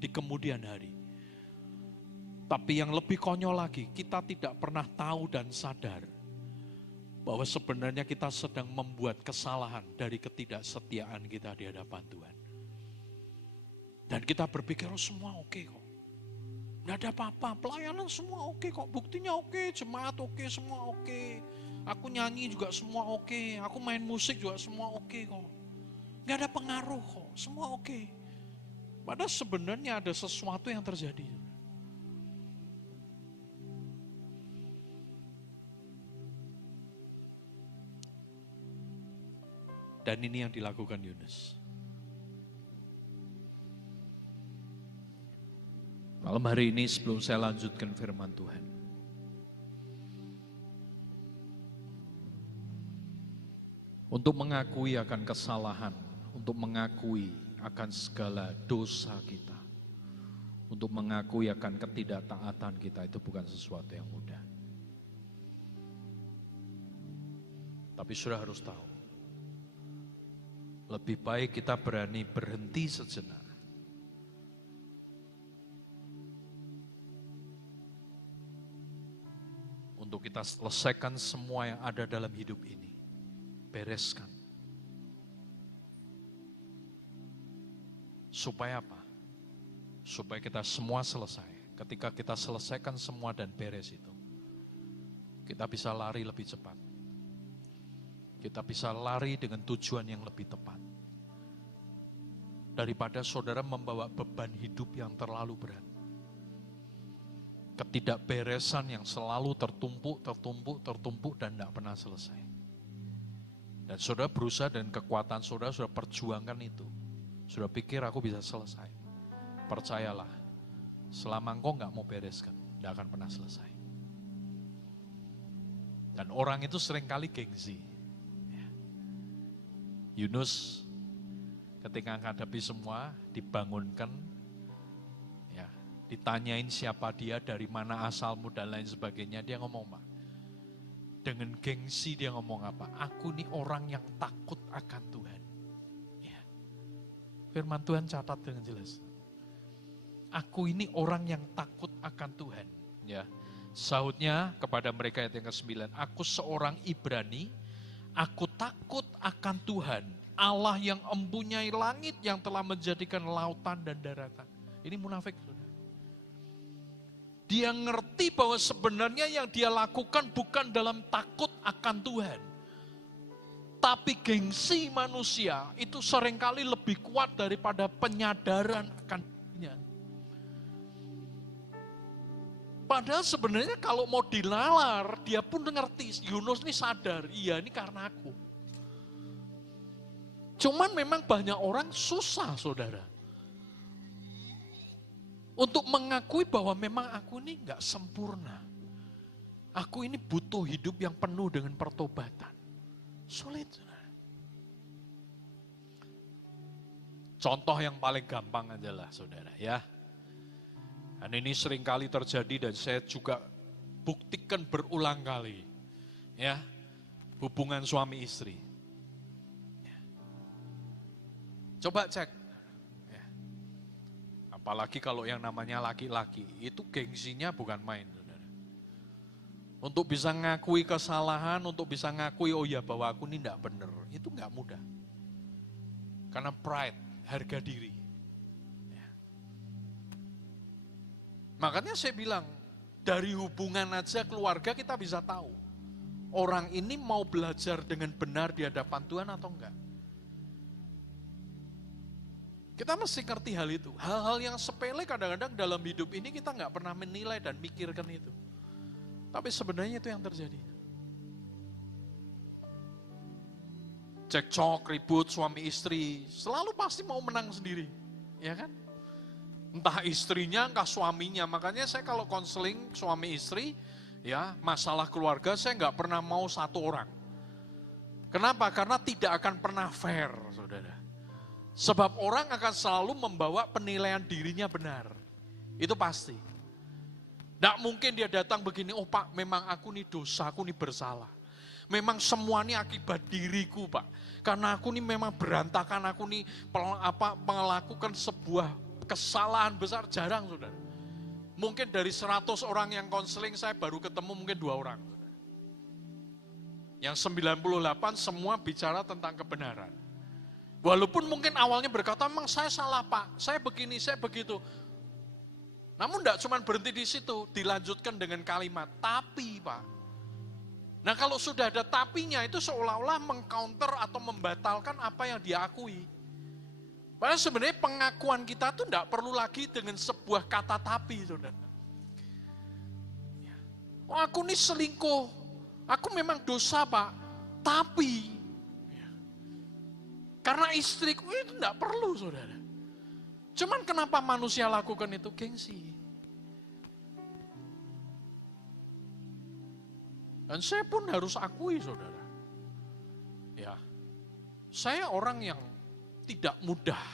di kemudian hari. Tapi yang lebih konyol lagi, kita tidak pernah tahu dan sadar bahwa sebenarnya kita sedang membuat kesalahan dari ketidaksetiaan kita di hadapan Tuhan. Dan kita berpikir, oh semua oke kok. Nggak ada apa-apa, pelayanan semua oke kok, buktinya oke, jemaat oke, semua oke. Aku nyanyi juga semua oke, aku main musik juga semua oke kok. Nggak ada pengaruh kok, semua oke. Padahal sebenarnya ada sesuatu yang terjadi. Dan ini yang dilakukan Yunus. Malam hari ini sebelum saya lanjutkan firman Tuhan, untuk mengakui akan kesalahan, untuk mengakui akan segala dosa kita, untuk mengakui akan ketidaktaatan kita, itu bukan sesuatu yang mudah. Tapi sudah harus tahu, lebih baik kita berani berhenti sejenak. Untuk kita selesaikan semua yang ada dalam hidup ini. Bereskan. Supaya apa? Supaya kita semua selesai. Ketika kita selesaikan semua dan beres itu, kita bisa lari lebih cepat. Kita bisa lari dengan tujuan yang lebih tepat. Daripada saudara membawa beban hidup yang terlalu berat. Ketidakberesan yang selalu tertumpuk dan tidak pernah selesai. Dan saudara berusaha dan kekuatan saudara sudah perjuangkan itu. Sudah pikir aku bisa selesai. Percayalah, selama engkau nggak mau bereskan, tidak akan pernah selesai. Dan orang itu seringkali gengsi. Yunus ketika menghadapi semua dibangunkan, ya, ditanyain siapa dia, dari mana asalmu dan lain sebagainya, dia ngomong apa? Dengan gengsi dia ngomong apa? Aku nih orang yang takut akan Tuhan. Ya. Firman Tuhan catat dengan jelas. Aku ini orang yang takut akan Tuhan. Ya. Sahutnya kepada mereka ayat yang ke-9, aku seorang Ibrani, aku takut akan Tuhan, Allah yang mempunyai langit, yang telah menjadikan lautan dan daratan. Ini munafik, saudara. Dia ngerti bahwa sebenarnya yang dia lakukan bukan dalam takut akan Tuhan. Tapi gengsi manusia itu seringkali lebih kuat daripada penyadaran akan dirinya. Padahal sebenarnya kalau mau dilalar, dia pun ngerti, Yunus ini sadar, iya ini karena aku. Cuman memang banyak orang susah, saudara. Untuk mengakui bahwa memang aku ini enggak sempurna. Aku ini butuh hidup yang penuh dengan pertobatan. Sulit, saudara. Contoh yang paling gampang adalah, saudara, ya. Dan ini sering kali terjadi dan saya juga buktikan berulang kali. Ya, hubungan suami istri. Ya. Coba cek. Ya. Apalagi kalau yang namanya laki-laki, itu gengsinya bukan main. Saudara. Untuk bisa ngakui kesalahan, untuk bisa ngakui, oh ya bahwa aku ini tidak benar, itu nggak mudah. Karena pride, harga diri. Makanya saya bilang, dari hubungan aja keluarga kita bisa tahu. Orang ini mau belajar dengan benar di hadapan Tuhan atau enggak. Kita mesti ngerti hal itu. Hal-hal yang sepele kadang-kadang dalam hidup ini kita enggak pernah menilai dan mikirkan itu. Tapi sebenarnya itu yang terjadi. Cekcok, ribut, suami istri, selalu pasti mau menang sendiri. Ya kan? Entah istrinya, entah suaminya. Makanya saya kalau konseling suami istri, ya masalah keluarga saya nggak pernah mau satu orang. Kenapa? Karena tidak akan pernah fair, saudara. Sebab orang akan selalu membawa penilaian dirinya benar. Itu pasti. Tidak mungkin dia datang begini, oh Pak memang aku nih dosa, aku nih bersalah. Memang semua ini akibat diriku Pak. Karena aku nih memang berantakan, aku nih melakukan sebuah kesalahan besar, jarang saudara. Mungkin dari 100 orang yang konseling saya baru ketemu mungkin 2 orang. Saudara. Yang 98 semua bicara tentang kebenaran. Walaupun mungkin awalnya berkata, memang saya salah Pak, saya begini, saya begitu. Namun tidak cuma berhenti di situ, dilanjutkan dengan kalimat, tapi Pak. Nah kalau sudah ada tapinya itu seolah-olah mengcounter atau membatalkan apa yang dia akui. Padahal sebenarnya pengakuan kita tuh enggak perlu lagi dengan sebuah kata tapi, saudara. Oh aku nih selingkuh, aku memang dosa Pak, tapi karena istriku itu enggak perlu, saudara. Cuman kenapa manusia lakukan itu? Gengsi. Dan saya pun harus akui, saudara. Ya, saya orang yang tidak mudah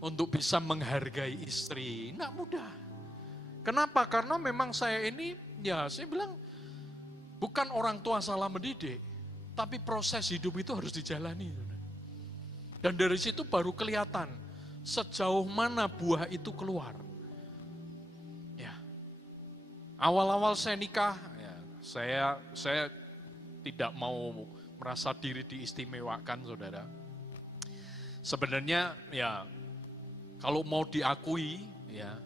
untuk bisa menghargai istri, tidak mudah. Kenapa? Karena memang saya ini, ya saya bilang, bukan orang tua salah mendidik, tapi proses hidup itu harus dijalani. Dan dari situ baru kelihatan sejauh mana buah itu keluar. Ya, awal-awal saya nikah, ya, saya tidak mau merasa diri diistimewakan, saudara. Sebenarnya ya kalau mau diakui ya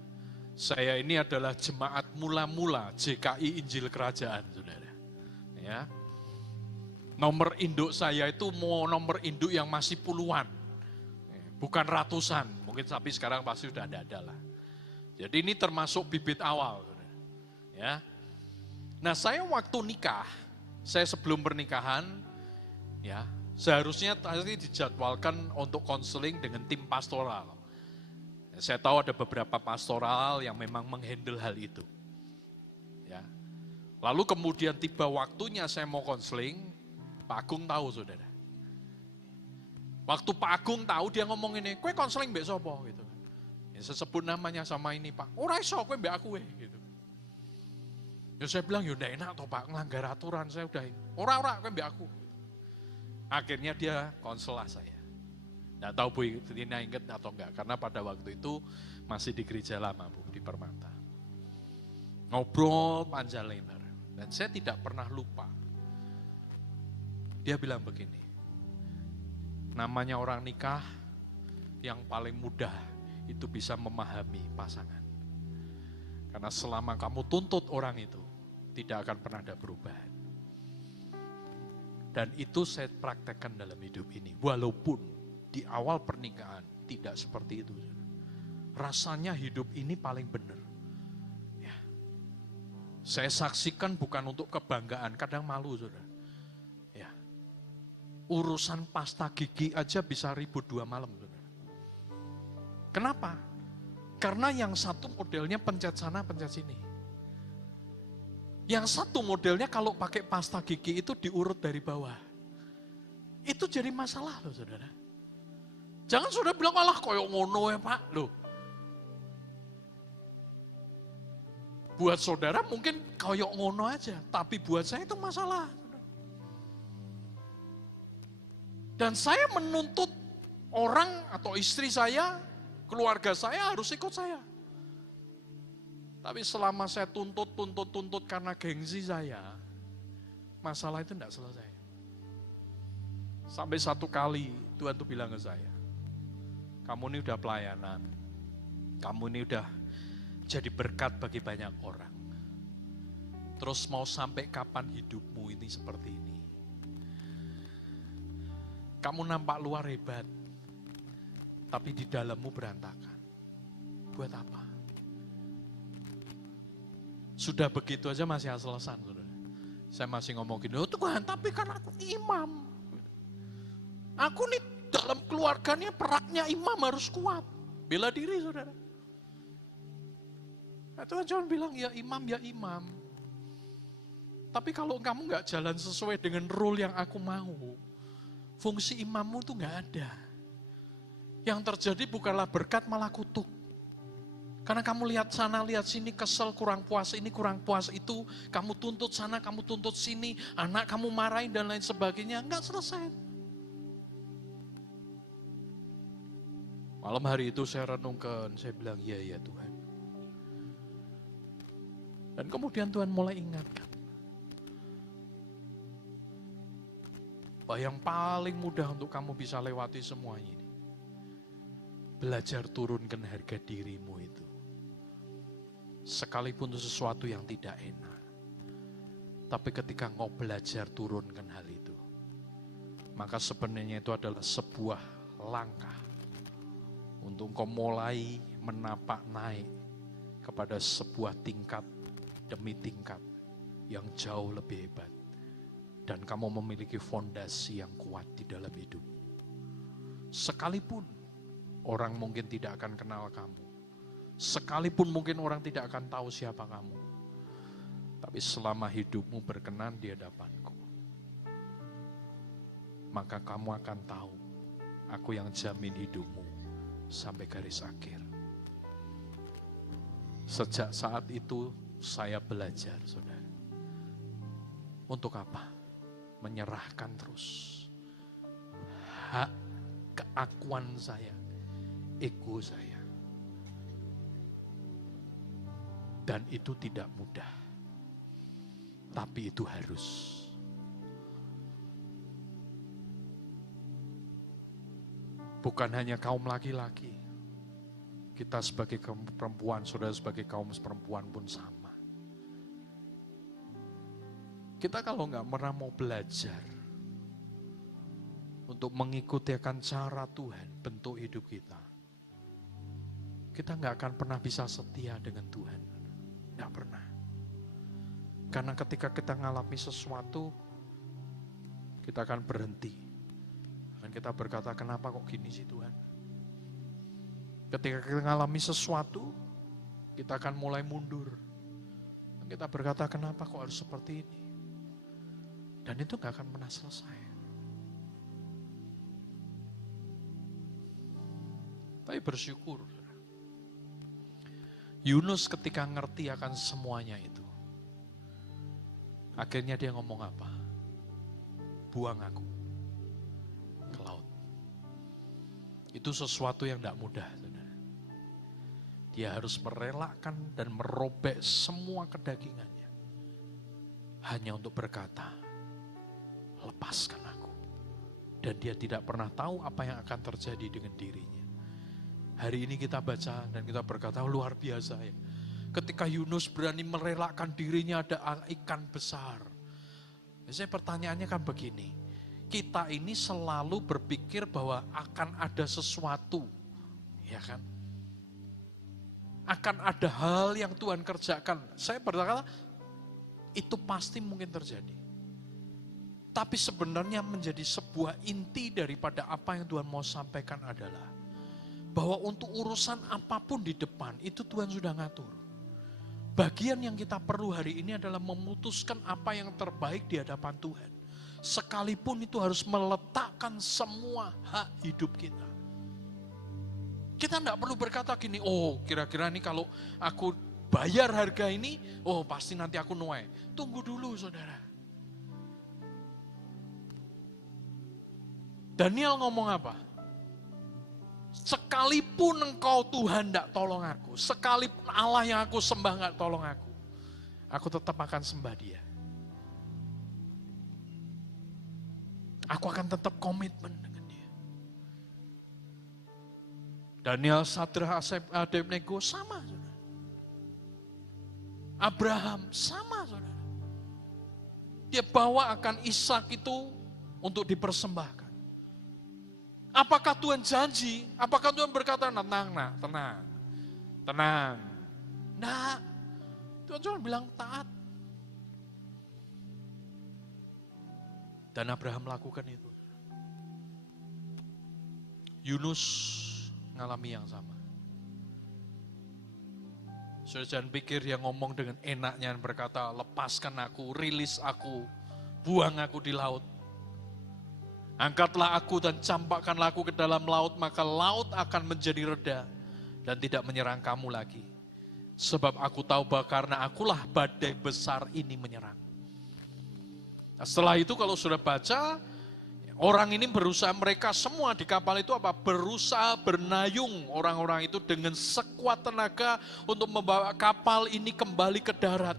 saya ini adalah jemaat mula-mula JKI Injil Kerajaan, saudara. Ya, nomor induk saya itu mau nomor induk yang masih puluhan, bukan ratusan. Mungkin tapi sekarang pasti sudah ada lah. Jadi ini termasuk bibit awal, saudara. Ya, nah saya waktu nikah, saya sebelum pernikahan, ya. Seharusnya tadi dijadwalkan untuk konseling dengan tim pastoral. Saya tahu ada beberapa pastoral yang memang menghandle hal itu. Ya. Lalu kemudian tiba waktunya saya mau konseling, Pak Agung tahu saudara. Waktu Pak Agung tahu dia ngomong ini, kowe konseling mbek sapa gitu. Ya sesebut namanya sama ini Pak. Ora iso kowe mbek aku gitu. Ya saya bilang ya udah enak toh Pak, ngelanggar aturan saya udah. Ora kowe mbek aku. Akhirnya dia konsel lah saya. Nggak tahu Bu Tina inget atau enggak, karena pada waktu itu masih di gereja lama Bu, di Permata. Ngobrol panjang lebar. Dan saya tidak pernah lupa. Dia bilang begini, namanya orang nikah yang paling mudah itu bisa memahami pasangan. Karena selama kamu tuntut orang itu, tidak akan pernah ada perubahan. Dan itu saya praktekkan dalam hidup ini. Walaupun di awal pernikahan tidak seperti itu. Rasanya hidup ini paling benar. Ya. Saya saksikan bukan untuk kebanggaan, kadang malu saudara. Ya. Urusan pasta gigi aja bisa ribut 2 malam. Saudara. Kenapa? Karena yang satu modelnya pencet sana, pencet sini. Yang satu modelnya kalau pakai pasta gigi itu diurut dari bawah. Itu jadi masalah loh saudara. Jangan saudara bilang, alah koyok ngono ya Pak. Loh. Buat saudara mungkin koyok ngono aja. Tapi buat saya itu masalah. Dan saya menuntut orang atau istri saya, keluarga saya harus ikut saya. Tapi selama saya tuntut karena gengsi saya, masalah itu tidak selesai. Sampai satu kali Tuhan tuh bilang ke saya, kamu ini udah pelayanan, kamu ini udah jadi berkat bagi banyak orang. Terus mau sampai kapan hidupmu ini seperti ini? Kamu nampak luar hebat, tapi di dalammu berantakan. Buat apa? Sudah begitu aja masih asal-asalan, saudara. Saya masih ngomong gini, oh Tuhan, tapi kan aku imam. Aku nih dalam keluarganya peraknya imam harus kuat. Bela diri, saudara. Nah, Tuhan cuma bilang, ya imam. Tapi kalau kamu gak jalan sesuai dengan role yang aku mau, fungsi imammu tuh gak ada. Yang terjadi bukanlah berkat, malah kutuk. Karena kamu lihat sana, lihat sini, kesel, kurang puas ini, kurang puas itu. Kamu tuntut sana, kamu tuntut sini. Anak kamu marahin dan lain sebagainya. Enggak selesai. Malam hari itu saya renungkan, saya bilang, iya Tuhan. Dan kemudian Tuhan mulai ingatkan. Bahwa yang paling mudah untuk kamu bisa lewati semua ini. Belajar turunkan harga dirimu itu. Sekalipun itu sesuatu yang tidak enak. Tapi ketika engkau belajar turunkan hal itu, maka sebenarnya itu adalah sebuah langkah untuk engkau mulai menapak naik kepada sebuah tingkat demi tingkat yang jauh lebih hebat. Dan kamu memiliki fondasi yang kuat di dalam hidup. Sekalipun orang mungkin tidak akan kenal kamu. Sekalipun mungkin orang tidak akan tahu siapa kamu. Tapi selama hidupmu berkenan di hadapanku, maka kamu akan tahu, aku yang jamin hidupmu sampai garis akhir. Sejak saat itu saya belajar, saudara. Untuk apa? Menyerahkan terus hak keakuan saya, ego saya. Dan itu tidak mudah. Tapi itu harus. Bukan hanya kaum laki-laki. Kita sebagai kaum perempuan, saudara sebagai kaum perempuan pun sama. Kita kalau nggak pernah mau belajar untuk mengikuti akan cara Tuhan, bentuk hidup kita nggak akan pernah bisa setia dengan Tuhan. Nggak pernah. Karena ketika kita ngalami sesuatu, kita akan berhenti. Dan kita berkata, kenapa kok gini sih Tuhan? Ketika kita ngalami sesuatu, kita akan mulai mundur. Dan kita berkata, kenapa kok harus seperti ini? Dan itu nggak akan pernah selesai. Tapi bersyukur. Yunus ketika ngerti akan semuanya itu, akhirnya dia ngomong apa? Buang aku ke laut. Itu sesuatu yang tidak mudah, saudara. Dia harus merelakan dan merobek semua kedagingannya. Hanya untuk berkata, lepaskan aku. Dan dia tidak pernah tahu apa yang akan terjadi dengan dirinya. Hari ini kita baca dan kita berkata, luar biasa ya. Ketika Yunus berani merelakan dirinya, ada ikan besar. Biasanya pertanyaannya kan begini, kita ini selalu berpikir bahwa akan ada sesuatu, ya kan? Akan ada hal yang Tuhan kerjakan. Saya berkata, itu pasti mungkin terjadi. Tapi sebenarnya menjadi sebuah inti daripada apa yang Tuhan mau sampaikan adalah, bahwa untuk urusan apapun di depan, itu Tuhan sudah ngatur. Bagian yang kita perlu hari ini adalah memutuskan apa yang terbaik di hadapan Tuhan. Sekalipun itu harus meletakkan semua hak hidup kita. Kita tidak perlu berkata gini, oh kira-kira ini kalau aku bayar harga ini, oh pasti nanti aku nuai. Tunggu dulu saudara. Daniel ngomong apa? Sekalipun engkau Tuhan tidak tolong aku, sekalipun Allah yang aku sembah tidak tolong aku tetap akan sembah dia. Aku akan tetap komitmen dengan dia. Daniel, Sadrah, Abednego sama. Saudara. Abraham sama. Saudara. Dia bawa akan Ishak itu untuk dipersembahkan. Apakah Tuhan janji? Apakah Tuhan berkata, tenang. Nah, Tuhan cuma bilang taat. Dan Abraham melakukan itu. Yunus ngalami yang sama. Sudah jangan pikir dia ngomong dengan enaknya dan berkata, lepaskan aku, rilis aku, buang aku di laut. Angkatlah aku dan campakkanlah aku ke dalam laut, maka laut akan menjadi reda dan tidak menyerang kamu lagi. Sebab aku tahu bahwa karena akulah badai besar ini menyerang. Nah, setelah itu kalau sudah baca, orang ini berusaha, mereka semua di kapal itu apa? Berusaha bernayung orang-orang itu dengan sekuat tenaga untuk membawa kapal ini kembali ke darat.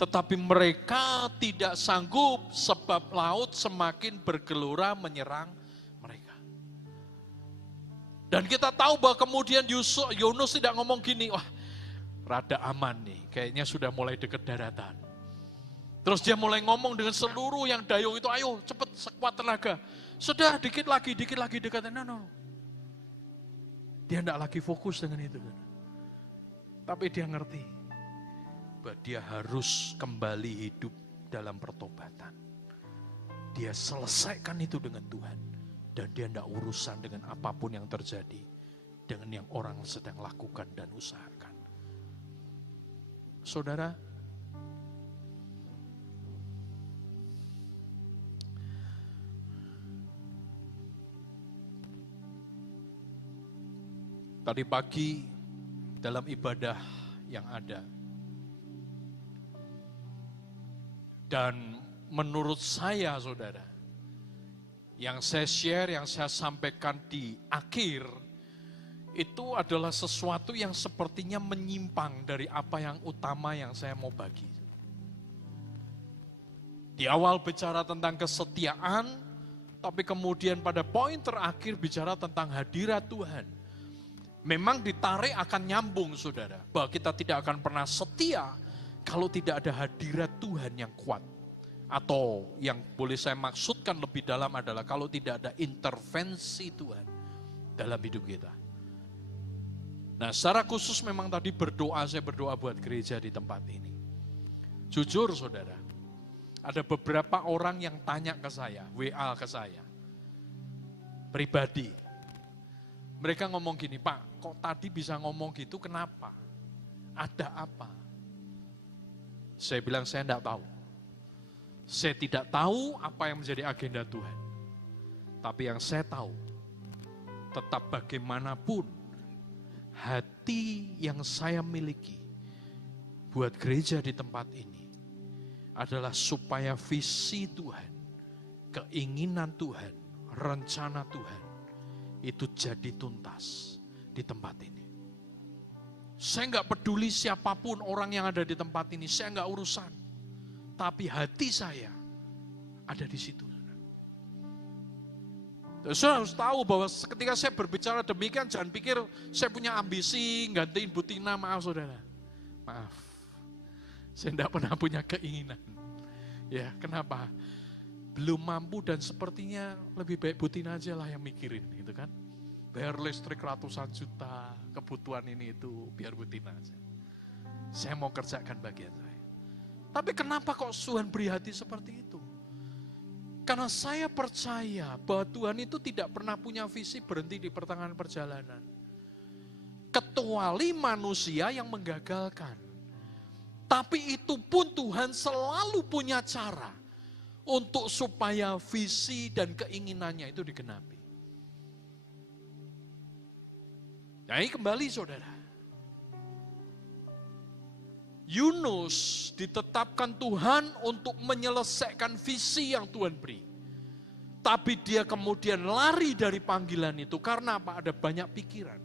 Tetapi mereka tidak sanggup sebab laut semakin bergelora menyerang mereka. Dan kita tahu bahwa kemudian Yunus tidak ngomong gini, wah rada aman nih, kayaknya sudah mulai dekat daratan. Terus dia mulai ngomong dengan seluruh yang dayung itu, ayo cepet sekuat tenaga. Sudah dikit lagi dekat. No. Dia tidak lagi fokus dengan itu. Tapi dia ngerti bahwa dia harus kembali hidup dalam pertobatan. Dia selesaikan itu dengan Tuhan. Dan dia tidak urusan dengan apapun yang terjadi. Dengan yang orang sedang lakukan dan usahakan. Saudara, tadi pagi dalam ibadah yang ada, dan menurut saya saudara, yang saya share, yang saya sampaikan di akhir, itu adalah sesuatu yang sepertinya menyimpang dari apa yang utama yang saya mau bagi. Di awal bicara tentang kesetiaan, tapi kemudian pada poin terakhir bicara tentang hadirat Tuhan. Memang ditarik akan nyambung saudara, bahwa kita tidak akan pernah setia kalau tidak ada hadirat Tuhan yang kuat. Atau yang boleh saya maksudkan lebih dalam adalah kalau tidak ada intervensi Tuhan dalam hidup kita. Nah secara khusus memang tadi saya berdoa buat gereja di tempat ini. Jujur saudara, ada beberapa orang yang tanya ke saya, WA ke saya, pribadi. Mereka ngomong gini, Pak, kok tadi bisa ngomong gitu, kenapa? Ada apa? Saya bilang, saya tidak tahu. Saya tidak tahu apa yang menjadi agenda Tuhan. Tapi yang saya tahu, tetap bagaimanapun hati yang saya miliki buat gereja di tempat ini adalah supaya visi Tuhan, keinginan Tuhan, rencana Tuhan itu jadi tuntas di tempat ini. Saya nggak peduli siapapun orang yang ada di tempat ini, saya nggak urusan. Tapi hati saya ada di situ. Saya harus tahu bahwa ketika saya berbicara demikian, jangan pikir saya punya ambisi gantiin Bu Tina, maaf saudara. Maaf, saya tidak pernah punya keinginan. Ya, kenapa? Belum mampu dan sepertinya lebih baik Bu Tina aja lah yang mikirin, gitu kan. Bayar listrik ratusan juta, kebutuhan ini itu biar Bu Tina aja. Saya mau kerjakan bagian saya. Tapi kenapa kok Tuhan beri hati seperti itu? Karena saya percaya bahwa Tuhan itu tidak pernah punya visi berhenti di pertengahan perjalanan. Kecuali manusia yang menggagalkan. Tapi itu pun Tuhan selalu punya cara untuk supaya visi dan keinginannya itu digenapi. Nah, ini kembali saudara. Yunus ditetapkan Tuhan untuk menyelesaikan visi yang Tuhan beri. Tapi dia kemudian lari dari panggilan itu karena apa? Ada banyak pikiran,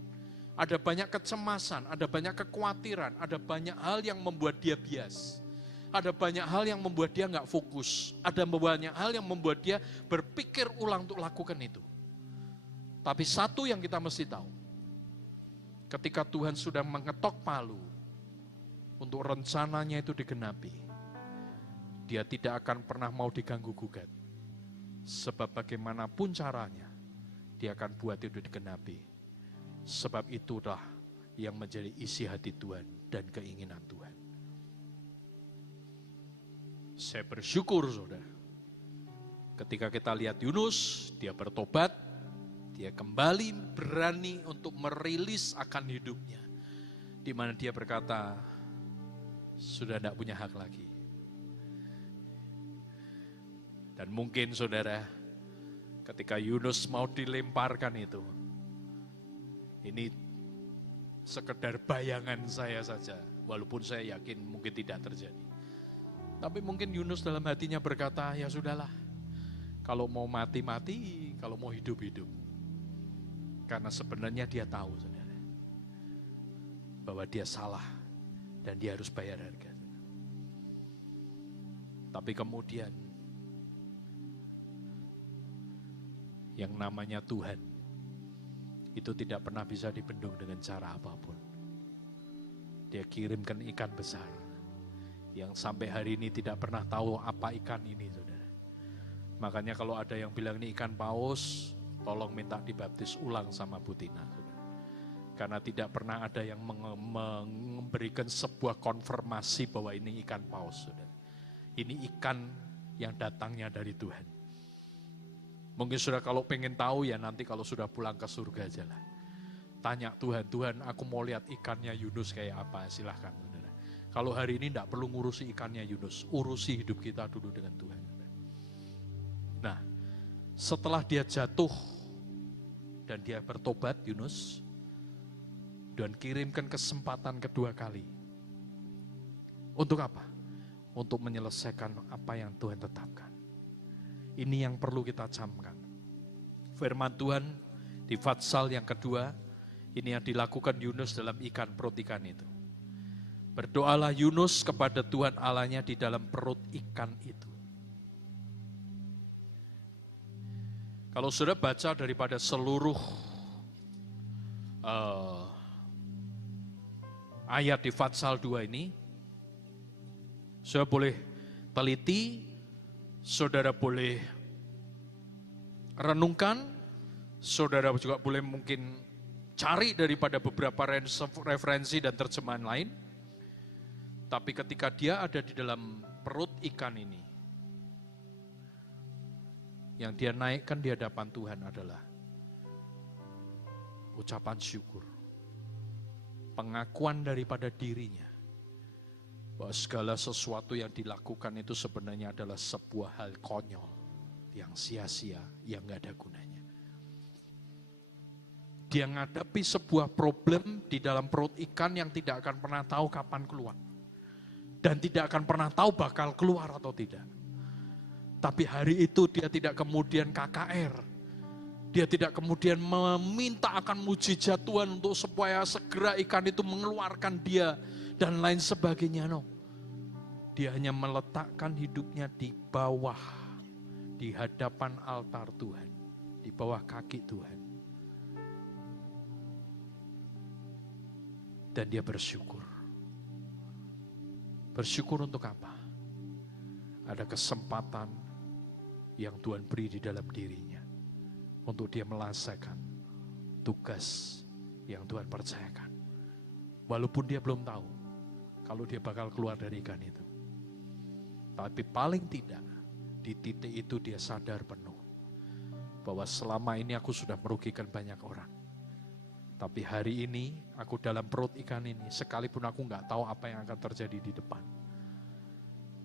ada banyak kecemasan, ada banyak kekhawatiran, ada banyak hal yang membuat dia bias. Ada banyak hal yang membuat dia nggak fokus, ada banyak hal yang membuat dia berpikir ulang untuk lakukan itu. Tapi satu yang kita mesti tahu, ketika Tuhan sudah mengetok palu, untuk rencananya itu digenapi, dia tidak akan pernah mau diganggu-gugat. Sebab bagaimanapun caranya, dia akan buat itu digenapi. Sebab itulah yang menjadi isi hati Tuhan dan keinginan Tuhan. Saya bersyukur saudara, ketika kita lihat Yunus, dia bertobat, dia kembali berani untuk merilis akan hidupnya. Di mana dia berkata, sudah tidak punya hak lagi. Dan mungkin saudara, ketika Yunus mau dilemparkan itu, ini sekedar bayangan saya saja, walaupun saya yakin mungkin tidak terjadi. Tapi mungkin Yunus dalam hatinya berkata, ya sudahlah, kalau mau mati-mati, kalau mau hidup-hidup. Karena sebenarnya dia tahu saudara, bahwa dia salah. Dan dia harus bayar harga. Tapi kemudian, yang namanya Tuhan, itu tidak pernah bisa dibendung dengan cara apapun. Dia kirimkan ikan besar, yang sampai hari ini tidak pernah tahu apa ikan ini, saudara. Makanya kalau ada yang bilang ini ikan paus, tolong minta dibaptis ulang sama Bu Tina, saudara. Karena tidak pernah ada yang memberikan sebuah konfirmasi bahwa ini ikan paus, saudara. Ini ikan yang datangnya dari Tuhan. Mungkin saudara kalau pengen tahu ya nanti kalau sudah pulang ke surga aja lah. Tanya Tuhan, Tuhan aku mau lihat ikannya Yunus kayak apa, silahkan saudara. Kalau hari ini tidak perlu ngurusi ikannya Yunus, urusi hidup kita dulu dengan Tuhan. Nah, setelah dia jatuh dan dia bertobat Yunus, dan kirimkan kesempatan kedua kali. Untuk apa? Untuk menyelesaikan apa yang Tuhan tetapkan. Ini yang perlu kita camkan. Firman Tuhan di Fatsal yang kedua, ini yang dilakukan Yunus dalam ikan perut ikan itu. Berdoalah Yunus kepada Tuhan Allahnya di dalam perut ikan itu. Kalau sudah baca daripada seluruh ayat di Fatsal 2 ini, saudara boleh teliti, saudara boleh renungkan, saudara juga boleh mungkin cari daripada beberapa referensi dan terjemahan lain. Tapi ketika dia ada di dalam perut ikan ini, yang dia naikkan di hadapan Tuhan adalah ucapan syukur. Pengakuan daripada dirinya bahwa segala sesuatu yang dilakukan itu sebenarnya adalah sebuah hal konyol yang sia-sia, yang gak ada gunanya. Dia menghadapi sebuah problem di dalam perut ikan yang tidak akan pernah tahu kapan keluar. Dan tidak akan pernah tahu bakal keluar atau tidak. Tapi hari itu dia tidak kemudian KKR. Dia tidak kemudian meminta akan mujizat Tuhan untuk supaya segera ikan itu mengeluarkan dia dan lain sebagainya. No. Dia hanya meletakkan hidupnya di bawah, di hadapan altar Tuhan, di bawah kaki Tuhan. Dan dia bersyukur. Bersyukur untuk apa? Ada kesempatan yang Tuhan beri di dalam dirinya untuk dia melaksanakan tugas yang Tuhan percayakan. Walaupun dia belum tahu kalau dia bakal keluar dari ikan itu. Tapi paling tidak di titik itu dia sadar penuh bahwa selama ini aku sudah merugikan banyak orang. Tapi hari ini aku dalam perut ikan ini, sekalipun aku nggak tahu apa yang akan terjadi di depan.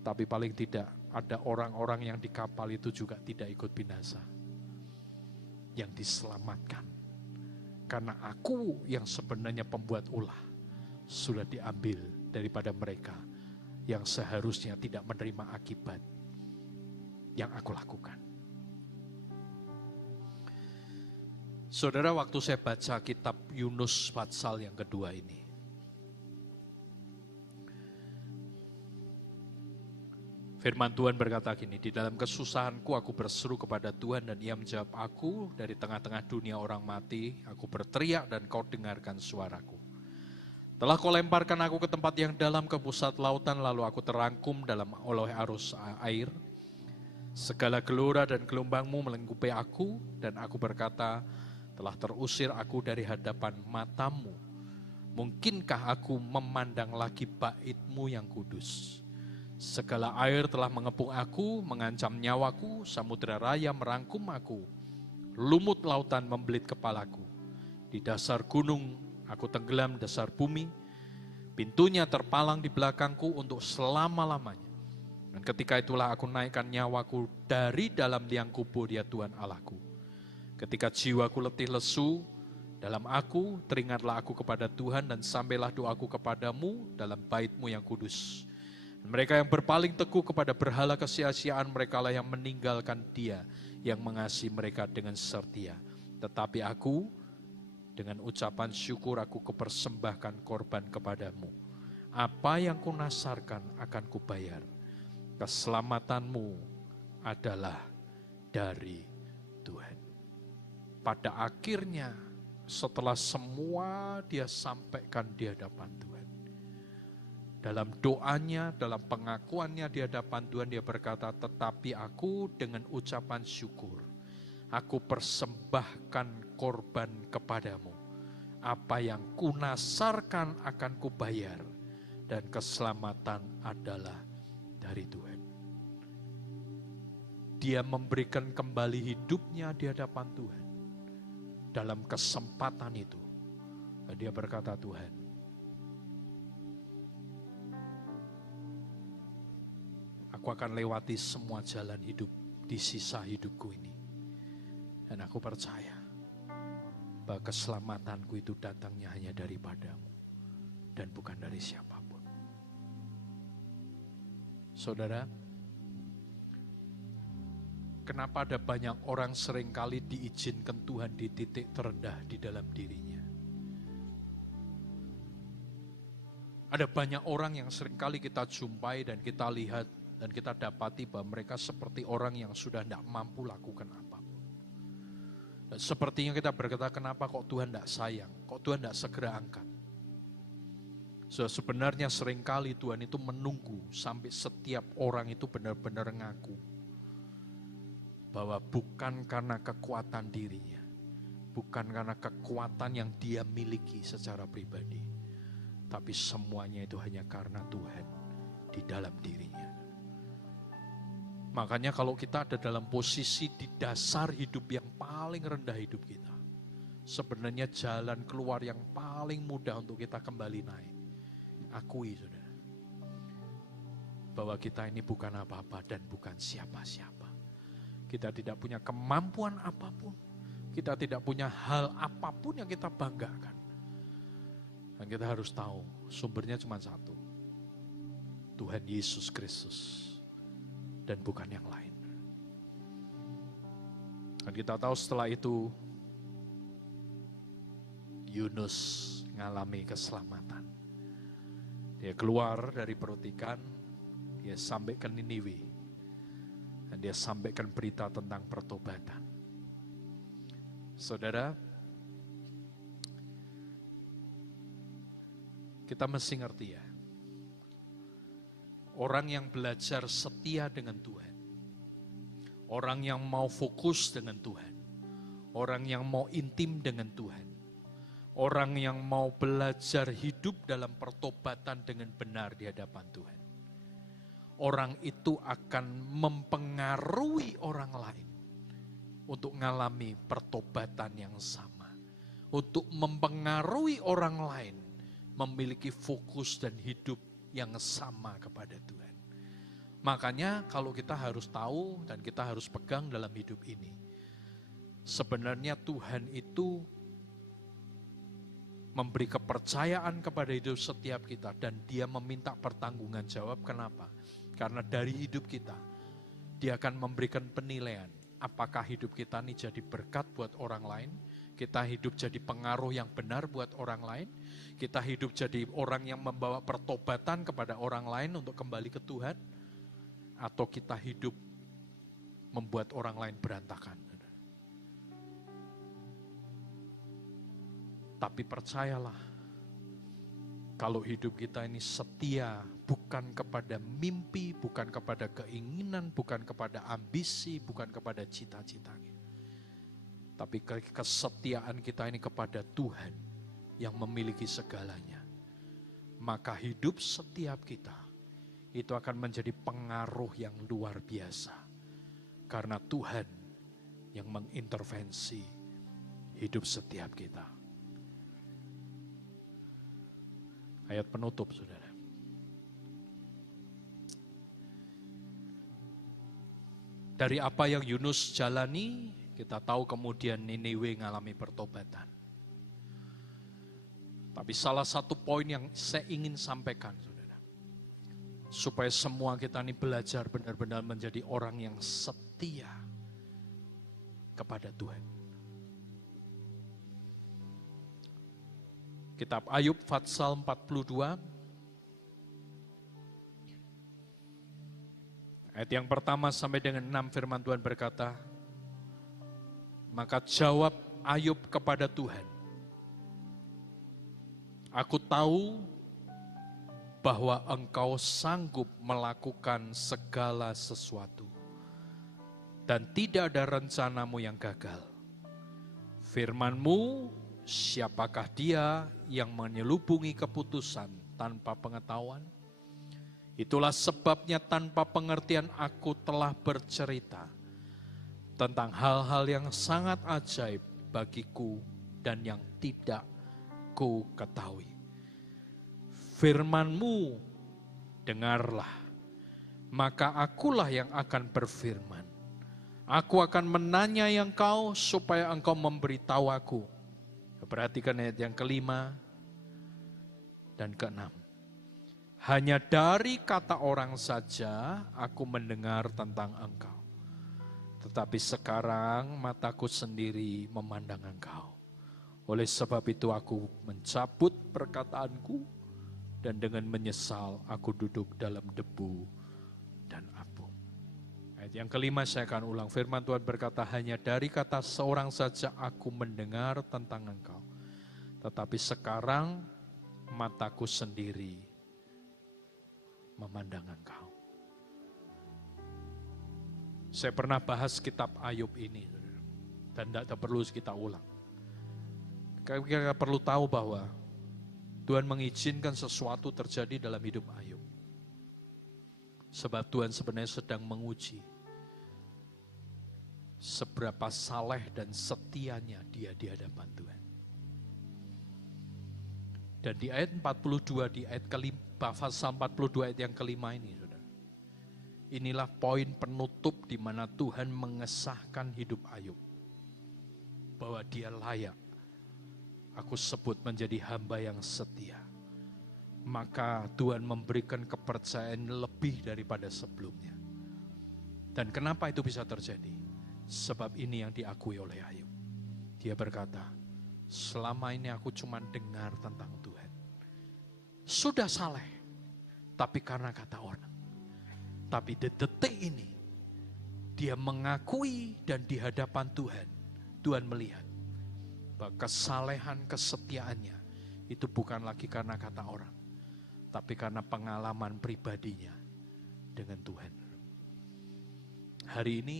Tapi paling tidak ada orang-orang yang di kapal itu juga tidak ikut binasa. Yang diselamatkan. Karena aku yang sebenarnya pembuat ulah sudah diambil daripada mereka yang seharusnya tidak menerima akibat yang aku lakukan. Saudara, waktu saya baca kitab Yunus pasal yang kedua ini, firman Tuhan berkata gini, di dalam kesusahanku aku berseru kepada Tuhan dan Ia menjawab aku. Dari tengah-tengah dunia orang mati, aku berteriak dan kau dengarkan suaraku. Telah kau lemparkan aku ke tempat yang dalam, ke pusat lautan, lalu aku terangkum oleh arus air. Segala gelora dan gelombangmu melingkupi aku, dan aku berkata, telah terusir aku dari hadapan matamu. Mungkinkah aku memandang lagi bait-Mu yang kudus? Segala air telah mengepung aku, mengancam nyawaku, samudera raya merangkum aku. Lumut lautan membelit kepalaku. Di dasar gunung aku tenggelam, dasar bumi. Pintunya terpalang di belakangku untuk selama-lamanya. Dan ketika itulah aku naikkan nyawaku dari dalam liang kubur, ya Tuhan Allahku. Ketika jiwaku letih lesu dalam aku, teringatlah aku kepada Tuhan dan sampailah doaku kepadamu dalam bait-Mu yang kudus. Mereka yang berpaling teguh kepada berhala kesia-siaan, merekalah yang meninggalkan Dia yang mengasihi mereka dengan setia. Tetapi aku, dengan ucapan syukur aku kupersembahkan korban kepadamu. Apa yang kunasarkan akan kubayar. Keselamatanmu adalah dari Tuhan. Pada akhirnya, setelah semua dia sampaikan di hadapan Tuhan. Dalam doanya, dalam pengakuannya di hadapan Tuhan, dia berkata, tetapi aku dengan ucapan syukur, aku persembahkan korban kepadamu. Apa yang kunasarkan akan kubayar, dan keselamatan adalah dari Tuhan. Dia memberikan kembali hidupnya di hadapan Tuhan. Dalam kesempatan itu, dia berkata, Tuhan, aku akan lewati semua jalan hidup di sisa hidupku ini. Dan aku percaya bahwa keselamatanku itu datangnya hanya daripadamu dan bukan dari siapapun. Saudara, kenapa ada banyak orang seringkali diizinkan Tuhan di titik terendah di dalam dirinya? Ada banyak orang yang seringkali kita jumpai dan kita lihat dan kita dapati bahwa mereka seperti orang yang sudah tidak mampu lakukan apapun. Dan sepertinya kita berkata, kenapa kok Tuhan tidak sayang? Kok Tuhan tidak segera angkat? So, sebenarnya seringkali Tuhan itu menunggu sampai setiap orang itu benar-benar ngaku bahwa bukan karena kekuatan dirinya, bukan karena kekuatan yang dia miliki secara pribadi, tapi semuanya itu hanya karena Tuhan di dalam dirinya. Makanya kalau kita ada dalam posisi di dasar hidup yang paling rendah hidup kita, sebenarnya jalan keluar yang paling mudah untuk kita kembali naik. Akui, saudara, bahwa kita ini bukan apa-apa dan bukan siapa-siapa. Kita tidak punya kemampuan apapun, Kita tidak punya hal apapun yang kita banggakan. Dan kita harus tahu sumbernya cuma satu. Tuhan Yesus Kristus. Dan bukan yang lain. Dan kita tahu setelah itu Yunus mengalami keselamatan. Dia keluar dari perut ikan, dia sampai ke Niniwe. Dan dia sampaikan berita tentang pertobatan. Saudara, kita mesti ngerti ya. Orang yang belajar setia dengan Tuhan. Orang yang mau fokus dengan Tuhan. Orang yang mau intim dengan Tuhan. Orang yang mau belajar hidup dalam pertobatan dengan benar di hadapan Tuhan. Orang itu akan mempengaruhi orang lain untuk mengalami pertobatan yang sama. Untuk mempengaruhi orang lain memiliki fokus dan hidup yang sama kepada Tuhan. Makanya kalau kita harus tahu dan kita harus pegang dalam hidup ini. Sebenarnya Tuhan itu memberi kepercayaan kepada hidup setiap kita dan dia meminta pertanggungan jawab. Kenapa? Karena dari hidup kita, dia akan memberikan penilaian. Apakah hidup kita ini jadi berkat buat orang lain? Kita hidup jadi pengaruh yang benar buat orang lain? Kita hidup jadi orang yang membawa pertobatan kepada orang lain untuk kembali ke Tuhan? Atau kita hidup membuat orang lain berantakan? Tapi percayalah, kalau hidup kita ini setia, bukan kepada mimpi, bukan kepada keinginan, bukan kepada ambisi, bukan kepada cita-cita. Tapi kesetiaan kita ini kepada Tuhan yang memiliki segalanya. Maka hidup setiap kita itu akan menjadi pengaruh yang luar biasa. Karena Tuhan yang mengintervensi hidup setiap kita. Ayat penutup, saudara. Dari apa yang Yunus jalani, kita tahu kemudian Niniwe mengalami pertobatan. Tapi salah satu poin yang saya ingin sampaikan, saudara. Supaya semua kita ini belajar benar-benar menjadi orang yang setia kepada Tuhan. Kitab Ayub Fatsal 42. Ayat yang pertama sampai dengan 6 firman Tuhan berkata, maka jawab Ayub kepada Tuhan, aku tahu bahwa engkau sanggup melakukan segala sesuatu dan tidak ada rencanamu yang gagal. Firman-Mu, siapakah dia yang menyelubungi keputusan tanpa pengetahuan? Itulah sebabnya tanpa pengertian aku telah bercerita tentang hal-hal yang sangat ajaib bagiku dan yang tidak ku ketahui. Firman-Mu dengarlah, maka akulah yang akan berfirman. Aku akan menanyai engkau supaya engkau memberitahu aku. Perhatikan ayat yang kelima dan keenam. Hanya dari kata orang saja aku mendengar tentang engkau. Tetapi sekarang mataku sendiri memandang engkau. Oleh sebab itu aku mencabut perkataanku dan dengan menyesal aku duduk dalam debu dan abu. Ayat yang kelima saya akan ulang. Firman Tuhan berkata, hanya dari kata seorang saja aku mendengar tentang engkau. Tetapi sekarang mataku sendiri memandang engkau. Saya pernah bahas kitab Ayub ini. Dan tidak perlu kita ulang. Kita perlu tahu bahwa Tuhan mengizinkan sesuatu terjadi dalam hidup Ayub. Sebab Tuhan sebenarnya sedang menguji seberapa saleh dan setianya dia di hadapan Tuhan. Dan di ayat 42, di ayat kelima, pasal 42 ayat yang kelima ini, saudara. Inilah poin penutup di mana Tuhan mengesahkan hidup Ayub. bahwa dia layak aku sebut menjadi hamba yang setia. Maka Tuhan memberikan kepercayaan lebih daripada sebelumnya. Dan kenapa itu bisa terjadi? Sebab ini yang diakui oleh Ayub. Dia berkata, selama ini aku cuma dengar tentang Tuhan. Sudah saleh, tapi karena kata orang. Tapi di detik ini, dia mengakui dan di hadapan Tuhan, Tuhan melihat bahwa kesalehan kesetiaannya itu bukan lagi karena kata orang, tapi karena pengalaman pribadinya dengan Tuhan. Hari ini,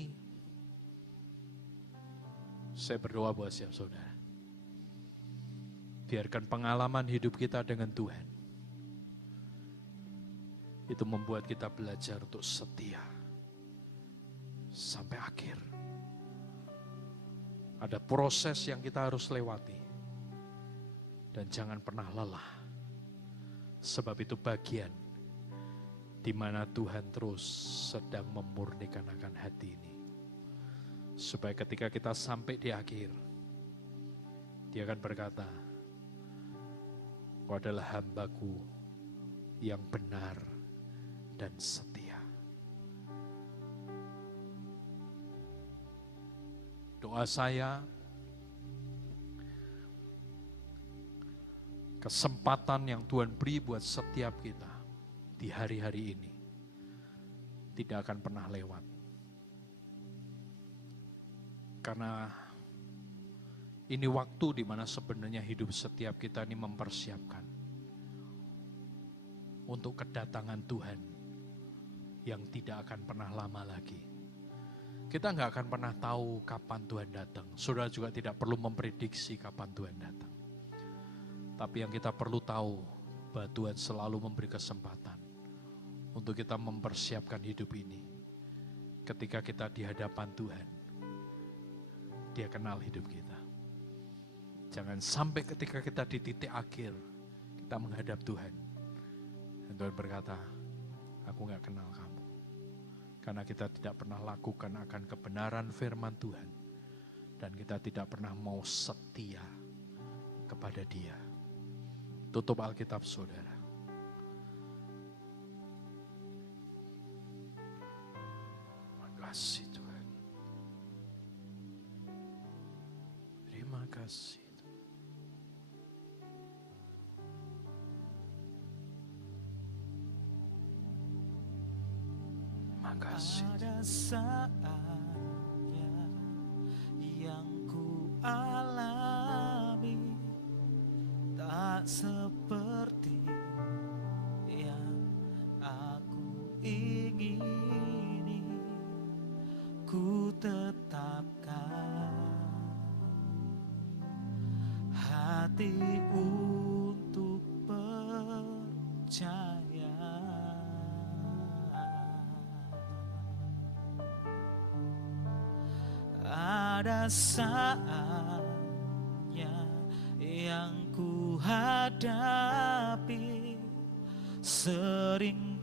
saya berdoa buat siap saudara. Biarkan pengalaman hidup kita dengan Tuhan itu membuat kita belajar untuk setia sampai akhir. Ada proses yang kita harus lewati dan jangan pernah lelah. Sebab itu bagian di mana Tuhan terus sedang memurnikan akan hati ini. Supaya ketika kita sampai di akhir, Dia akan berkata, Kau adalah hambaku yang benar dan setia. Doa saya, kesempatan yang Tuhan beri buat setiap kita di hari-hari ini tidak akan pernah lewat. Karena ini waktu di mana sebenarnya hidup setiap kita ini mempersiapkan untuk kedatangan Tuhan yang tidak akan pernah lama lagi. Kita nggak akan pernah tahu kapan Tuhan datang. Saudara juga tidak perlu memprediksi kapan Tuhan datang. Tapi yang kita perlu tahu bahwa Tuhan selalu memberi kesempatan untuk kita mempersiapkan hidup ini. Ketika kita di hadapan Tuhan, Dia kenal hidup kita. Jangan sampai ketika kita di titik akhir, kita menghadap Tuhan. Dan Tuhan berkata, aku gak kenal kamu. Karena kita tidak pernah lakukan akan kebenaran firman Tuhan. Dan kita tidak pernah mau setia kepada Dia. Tutup Alkitab saudara. Terima kasih Tuhan. Terima kasih. Ada saatnya yang ku alami tak seperti yang aku ingini. Ku tetapkan hati untuk percaya. Ada saatnya yang ku hadapi, seringkali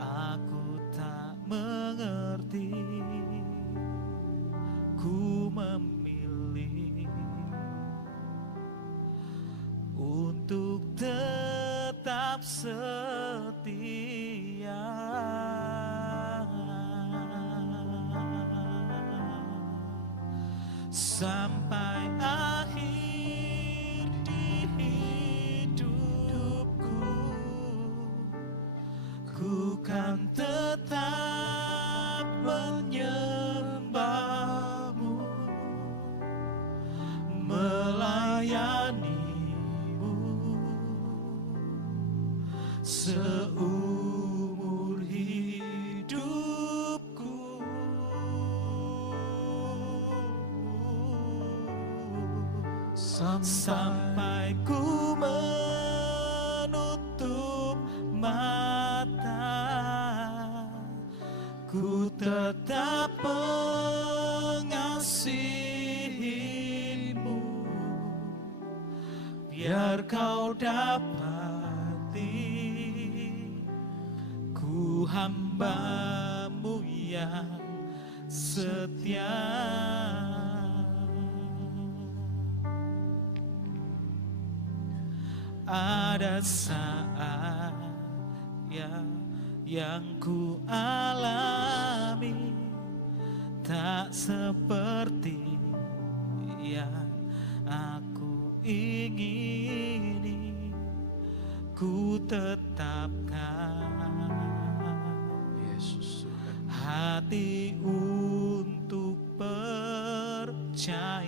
aku tak mengerti. Ku memilih untuk tetap setia. Sampai akhir di hidupku, ku kan tetap menyembahmu, melayanimu seumur hidupku. Sampai ku menutup mata, ku tetap mengasihimu. Biar kau dapati ku hambamu yang setia. ada saat yang ku alami tak seperti yang aku ingini, ku tetapkan Yesus Tuhan. hati untuk percaya.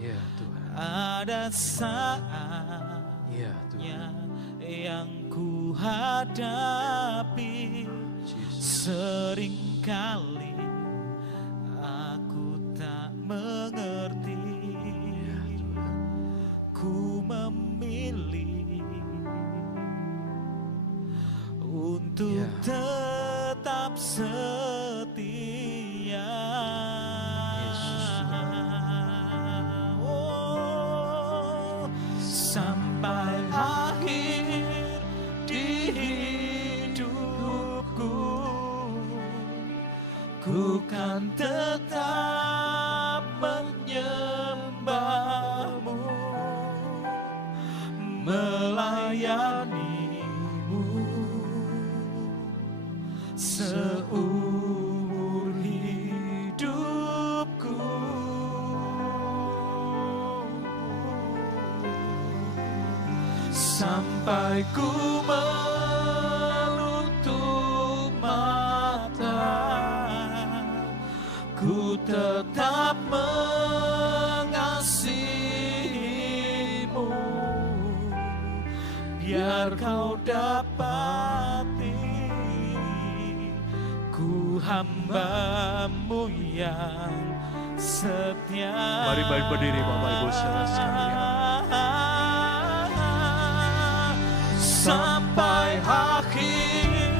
Ya Tuhan. Ada saat Ya Tuhan. yang ku hadapi, Yesus. seringkali aku tak mengerti. Ya Tuhan. Ku memilih untuk Ya. tetap setia. Yesus Oh, sampai akhir di hidupku, ku kan tetap menyembahmu, melayanimu seumur hidupku. Sampai ku menutup mata, ku tetap mengasihimu, biar kau dapati ku hambamu yang setia. Mari berdiri Bapak Ibu saudara sekalian. Sampai akhir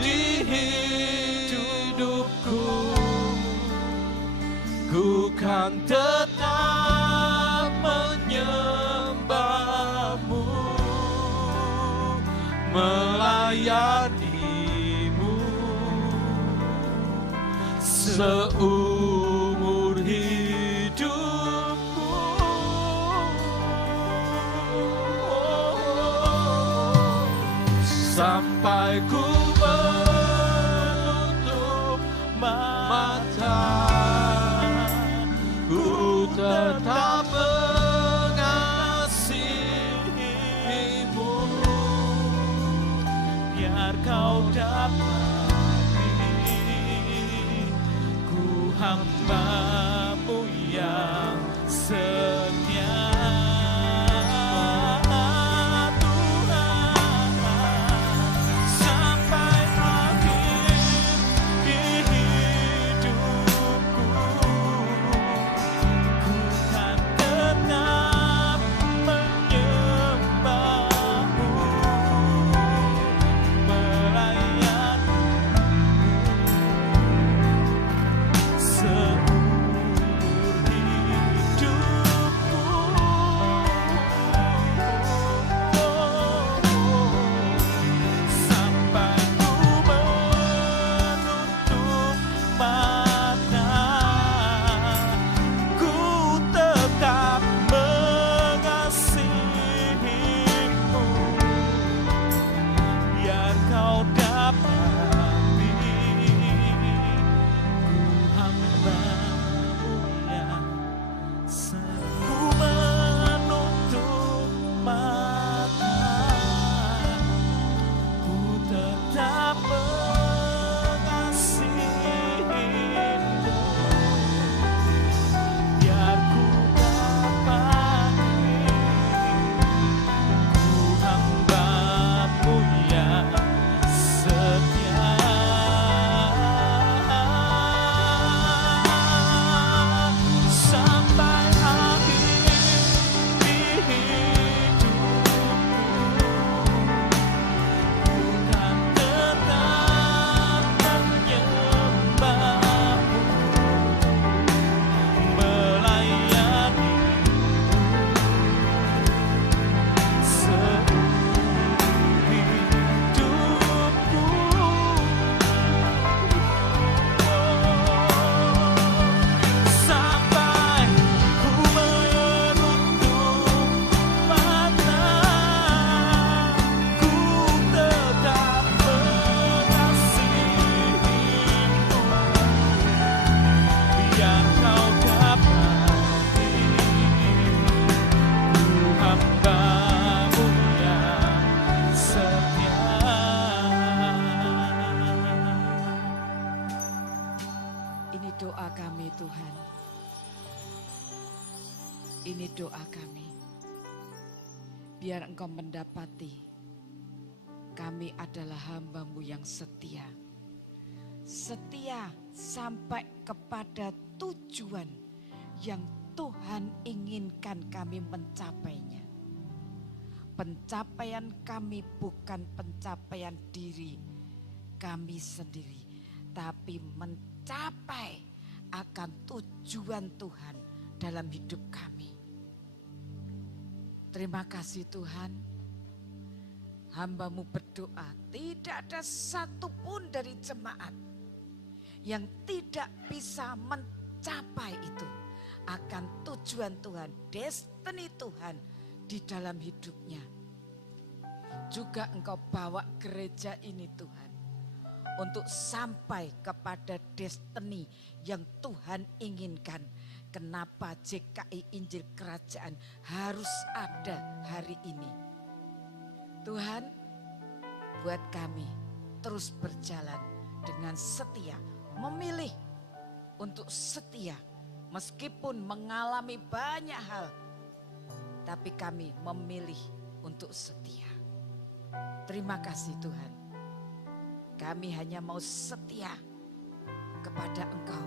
di hidupku, ku kan tetap menyembahmu, melayanimu seumur hidupku. Sampai ku menutup mata, ku tetap mengasihimu, biar kau dapati ku hambamu yang setia. Sampai Ini doa kami. Biar Engkau mendapati kami adalah hamba-Mu yang setia. Setia sampai kepada tujuan yang Tuhan inginkan kami mencapainya. Pencapaian kami bukan pencapaian diri kami sendiri, tapi mencapai akan tujuan Tuhan dalam hidup kami. Terima kasih Tuhan, hamba-Mu berdoa tidak ada satupun dari jemaat yang tidak bisa mencapai itu akan tujuan Tuhan, destiny Tuhan di dalam hidupnya. Juga Engkau bawa gereja ini Tuhan untuk sampai kepada destiny yang Tuhan inginkan. Kenapa JKI Injil Kerajaan harus ada hari ini? Tuhan, buat kami terus berjalan dengan setia, memilih untuk setia meskipun mengalami banyak hal, tapi kami memilih untuk setia. Terima kasih Tuhan. Kami hanya mau setia kepada Engkau,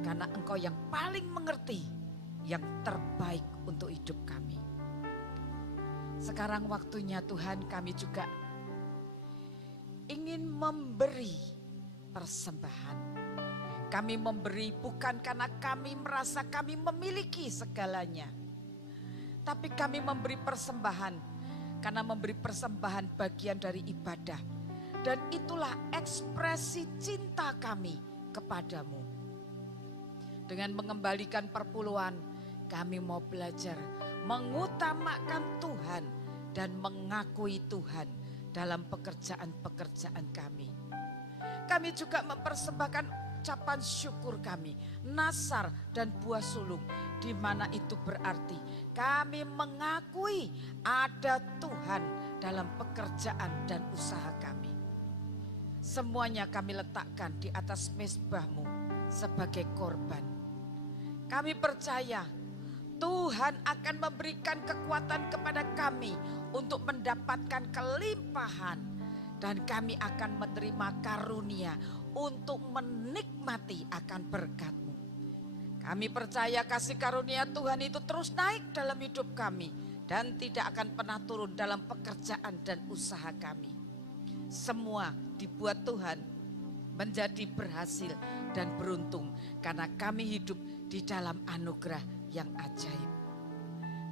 karena Engkau yang paling mengerti yang terbaik untuk hidup kami. Sekarang waktunya Tuhan, kami juga ingin memberi persembahan. Kami memberi bukan karena kami merasa kami memiliki segalanya, tapi kami memberi persembahan karena memberi persembahan bagian dari ibadah. Dan itulah ekspresi cinta kami kepadamu. Dengan mengembalikan perpuluhan, kami mau belajar mengutamakan Tuhan dan mengakui Tuhan dalam pekerjaan-pekerjaan kami. Kami juga mempersembahkan ucapan syukur kami, nasar dan buah sulung, di mana itu berarti kami mengakui ada Tuhan dalam pekerjaan dan usaha kami. Semuanya kami letakkan di atas mezbah-Mu sebagai korban. Kami percaya Tuhan akan memberikan kekuatan kepada kami untuk mendapatkan kelimpahan. Dan kami akan menerima karunia untuk menikmati akan berkat-Mu. Kami percaya kasih karunia Tuhan itu terus naik dalam hidup kami. Dan tidak akan pernah turun dalam pekerjaan dan usaha kami. Semua dibuat Tuhan menjadi berhasil dan beruntung. Karena kami hidup di dalam anugerah yang ajaib.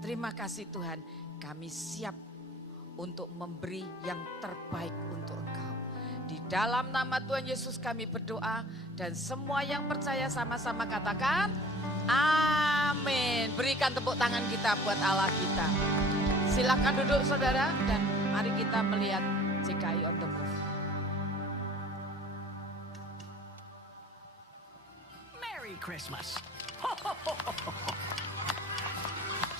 Terima kasih Tuhan, kami siap untuk memberi yang terbaik untuk Engkau. Di dalam nama Tuhan Yesus kami berdoa, dan semua yang percaya sama-sama katakan amin. Berikan tepuk tangan kita buat Allah kita. Silakan duduk saudara, dan mari kita melihat JKI on the Move. Merry Christmas.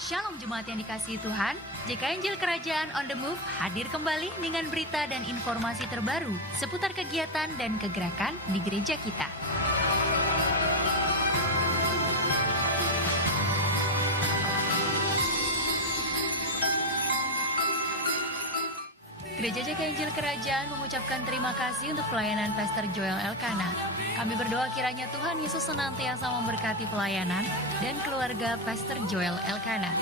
Shalom jemaat yang dikasihi Tuhan, JKI Injil Kerajaan on the Move hadir kembali dengan berita dan informasi terbaru seputar kegiatan dan kegerakan di gereja kita. Gereja JKI Injil Kerajaan mengucapkan terima kasih untuk pelayanan Pastor Joel Elkanah. Kami berdoa kiranya Tuhan Yesus senantiasa memberkati pelayanan dan keluarga Pastor Joel Elkanah.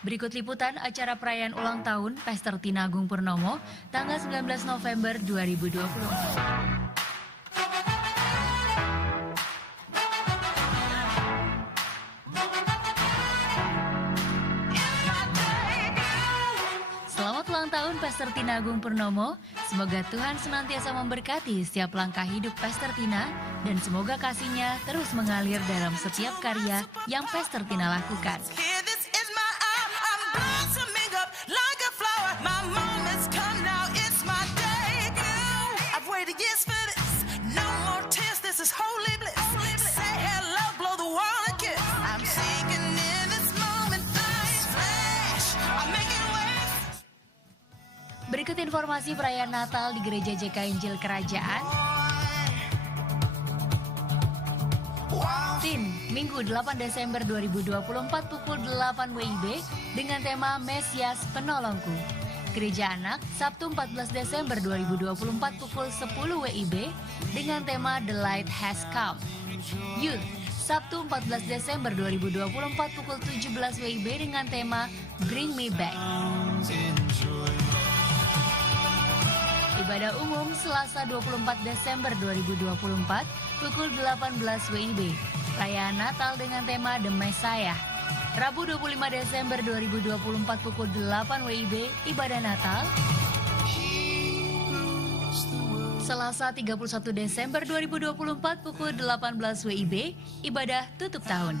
Berikut liputan acara perayaan ulang tahun Pastor Tina Agung Purnomo tanggal 19 November 2020. Pastor Tina Agung Purnomo, semoga Tuhan senantiasa memberkati setiap langkah hidup Pastor Tina dan semoga kasih-Nya terus mengalir dalam setiap karya yang Pastor Tina lakukan. Berikut informasi perayaan Natal di Gereja JK Injil Kerajaan. Tin, Minggu 8 Desember 2024 pukul 8 WIB dengan tema Mesias Penolongku. Gereja Anak, Sabtu 14 Desember 2024 pukul 10 WIB dengan tema The Light Has Come. Youth, Sabtu 14 Desember 2024 pukul 17 WIB dengan tema Bring Me Back. Ibadah umum Selasa 24 Desember 2024 pukul 18 WIB. Perayaan Natal dengan tema The Messiah. Rabu 25 Desember 2024 pukul 8 WIB, ibadah Natal. Selasa 31 Desember 2024 pukul 18 WIB, ibadah tutup tahun.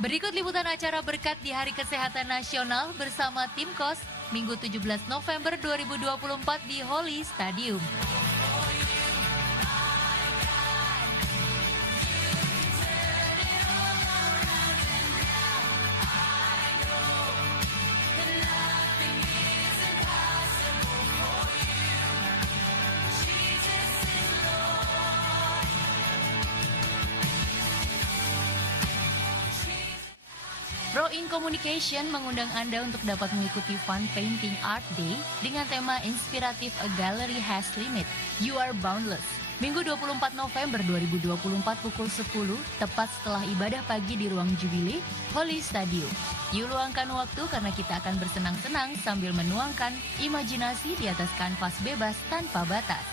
Berikut liputan acara berkat di Hari Kesehatan Nasional bersama tim KOS Minggu 17 November 2024 di Holy Stadium. Rowing Communication mengundang Anda untuk dapat mengikuti Fun Painting Art Day dengan tema Inspiratif A Gallery Has Limit, You Are Boundless. Minggu 24 November 2024 pukul 10, tepat setelah ibadah pagi di ruang Jubilee, Holy Stadium. Yuk luangkan waktu karena kita akan bersenang-senang sambil menuangkan imajinasi di atas kanvas bebas tanpa batas.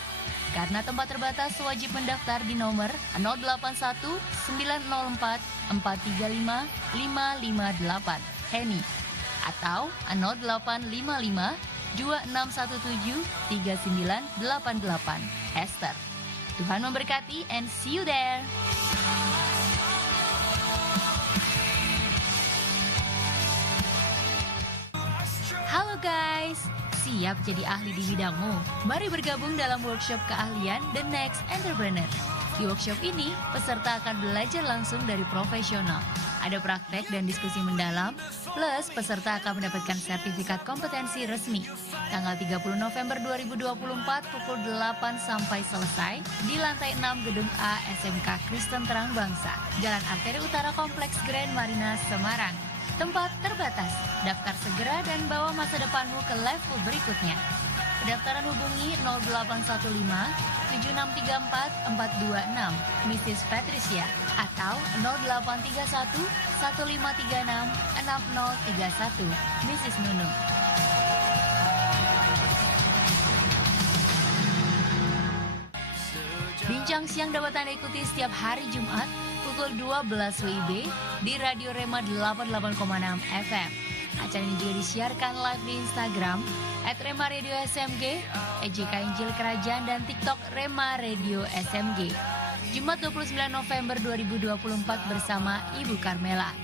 Karena tempat terbatas, wajib mendaftar di nomor 081 904 435 558 Henny atau 0855 2617 3988 Esther. Tuhan memberkati and see you there. Halo guys, siap jadi ahli di bidangmu? Mari bergabung dalam workshop keahlian The Next Entrepreneur. Di workshop ini, peserta akan belajar langsung dari profesional. Ada praktek dan diskusi mendalam, plus peserta akan mendapatkan sertifikat kompetensi resmi. Tanggal 30 November 2024 pukul 8 sampai selesai di lantai 6 Gedung A SMK Kristen Terang Bangsa, Jalan Arteri Utara Kompleks Grand Marina, Semarang. Tempat terbatas, daftar segera dan bawa masa depanmu ke level berikutnya. Pendaftaran hubungi 0815 7634 426 Mrs. Patricia atau 0831 1536 6031 Mrs. Nunung. Bincang siang dapat Anda ikuti setiap hari Jumat pukul 12 WIB di Radio Rema 88,6 FM. Acara ini juga disiarkan live di Instagram @rema_radio_smg, JK Injil Kerajaan dan TikTok Rema Radio SMG. Jumat 29 November 2024 bersama Ibu Carmela.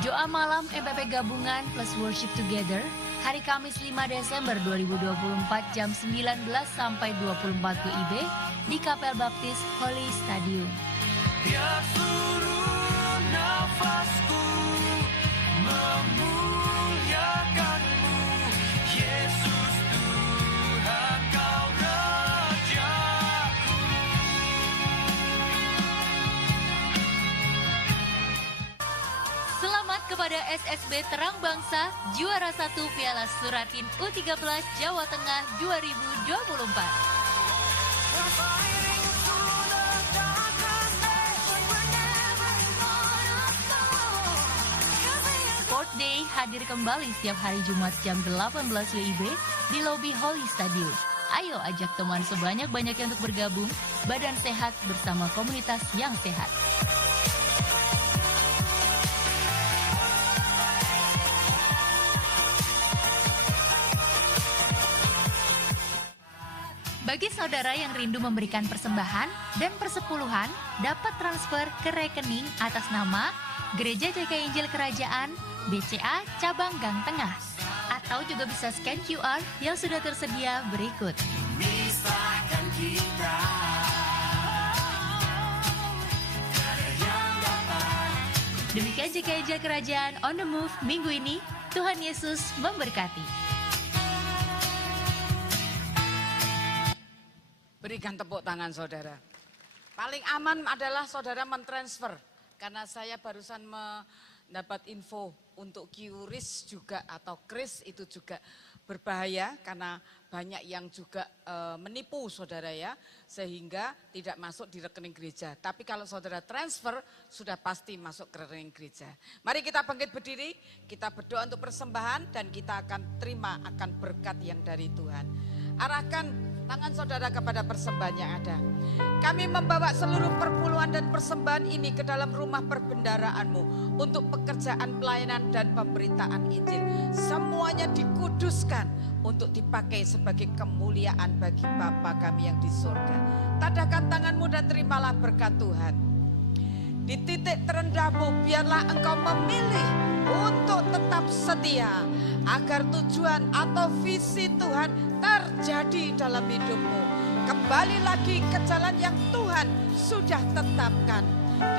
Doa malam MPP Gabungan plus Worship Together hari Kamis 5 Desember 2024 jam 19 sampai 24 WIB di Kapel Baptis Holy Stadium. Biar seluruh nafasku memuliakan-Mu, Yesus Tuhan Kau Rajaku. Selamat kepada SSB Terang Bangsa, juara 1 Piala Suratin U13 Jawa Tengah 2024. Sport Day hadir kembali setiap hari Jumat jam 18 WIB di lobi Holy Stadium. Ayo ajak teman sebanyak-banyaknya untuk bergabung, badan sehat bersama komunitas yang sehat. Bagi saudara yang rindu memberikan persembahan dan persepuluhan, dapat transfer ke rekening atas nama Gereja JK Injil Kerajaan, BCA Cabang Gang Tengah, Atau juga bisa scan QR yang sudah tersedia berikut. Misahkan kita. Demikian JKJ Kerajaan On The Move minggu ini. Tuhan Yesus memberkati. Berikan tepuk tangan saudara. Paling aman adalah saudara mentransfer. Karena saya barusan mendapat info untuk QRIS juga atau KRIS itu juga berbahaya. Karena banyak yang juga menipu saudara ya. Sehingga tidak masuk di rekening gereja. Tapi kalau saudara transfer sudah pasti masuk ke rekening gereja. Mari kita bangkit berdiri. Kita berdoa untuk persembahan dan kita akan terima akan berkat yang dari Tuhan. Arahkan tangan saudara kepada persembahan yang ada. Kami membawa seluruh perpuluhan dan persembahan ini ke dalam rumah perbendaharaanmu untuk pekerjaan pelayanan dan pemberitaan Injil. Semuanya dikuduskan untuk dipakai sebagai kemuliaan bagi Bapa kami yang di surga. Tadahkan tanganmu dan terimalah berkat Tuhan. Di titik terendahmu biarlah engkau memilih untuk tetap setia agar tujuan atau visi Tuhan terjadi dalam hidupmu. Kembali lagi ke jalan yang Tuhan sudah tetapkan.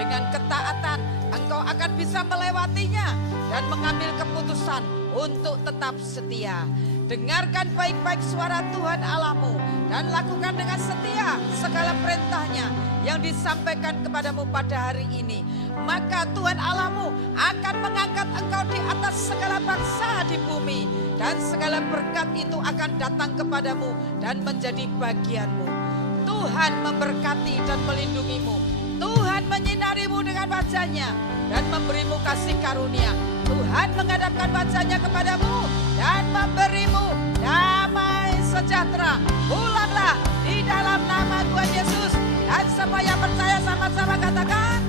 Dengan ketaatan engkau akan bisa melewatinya dan mengambil keputusan untuk tetap setia. Dengarkan baik-baik suara Tuhan Allahmu dan lakukan dengan setia segala perintahnya yang disampaikan kepadamu pada hari ini. Maka Tuhan Allahmu akan mengangkat engkau di atas segala bangsa di bumi. Dan segala berkat itu akan datang kepadamu dan menjadi bagianmu. Tuhan memberkati dan melindungimu. Tuhan menyinarimu dengan wajahnya dan memberimu kasih karunia. Tuhan menghadapkan wajahnya kepadamu dan memberimu damai sejahtera. Pulanglah di dalam nama Tuhan Yesus. Dan semua yang percaya sama-sama katakan.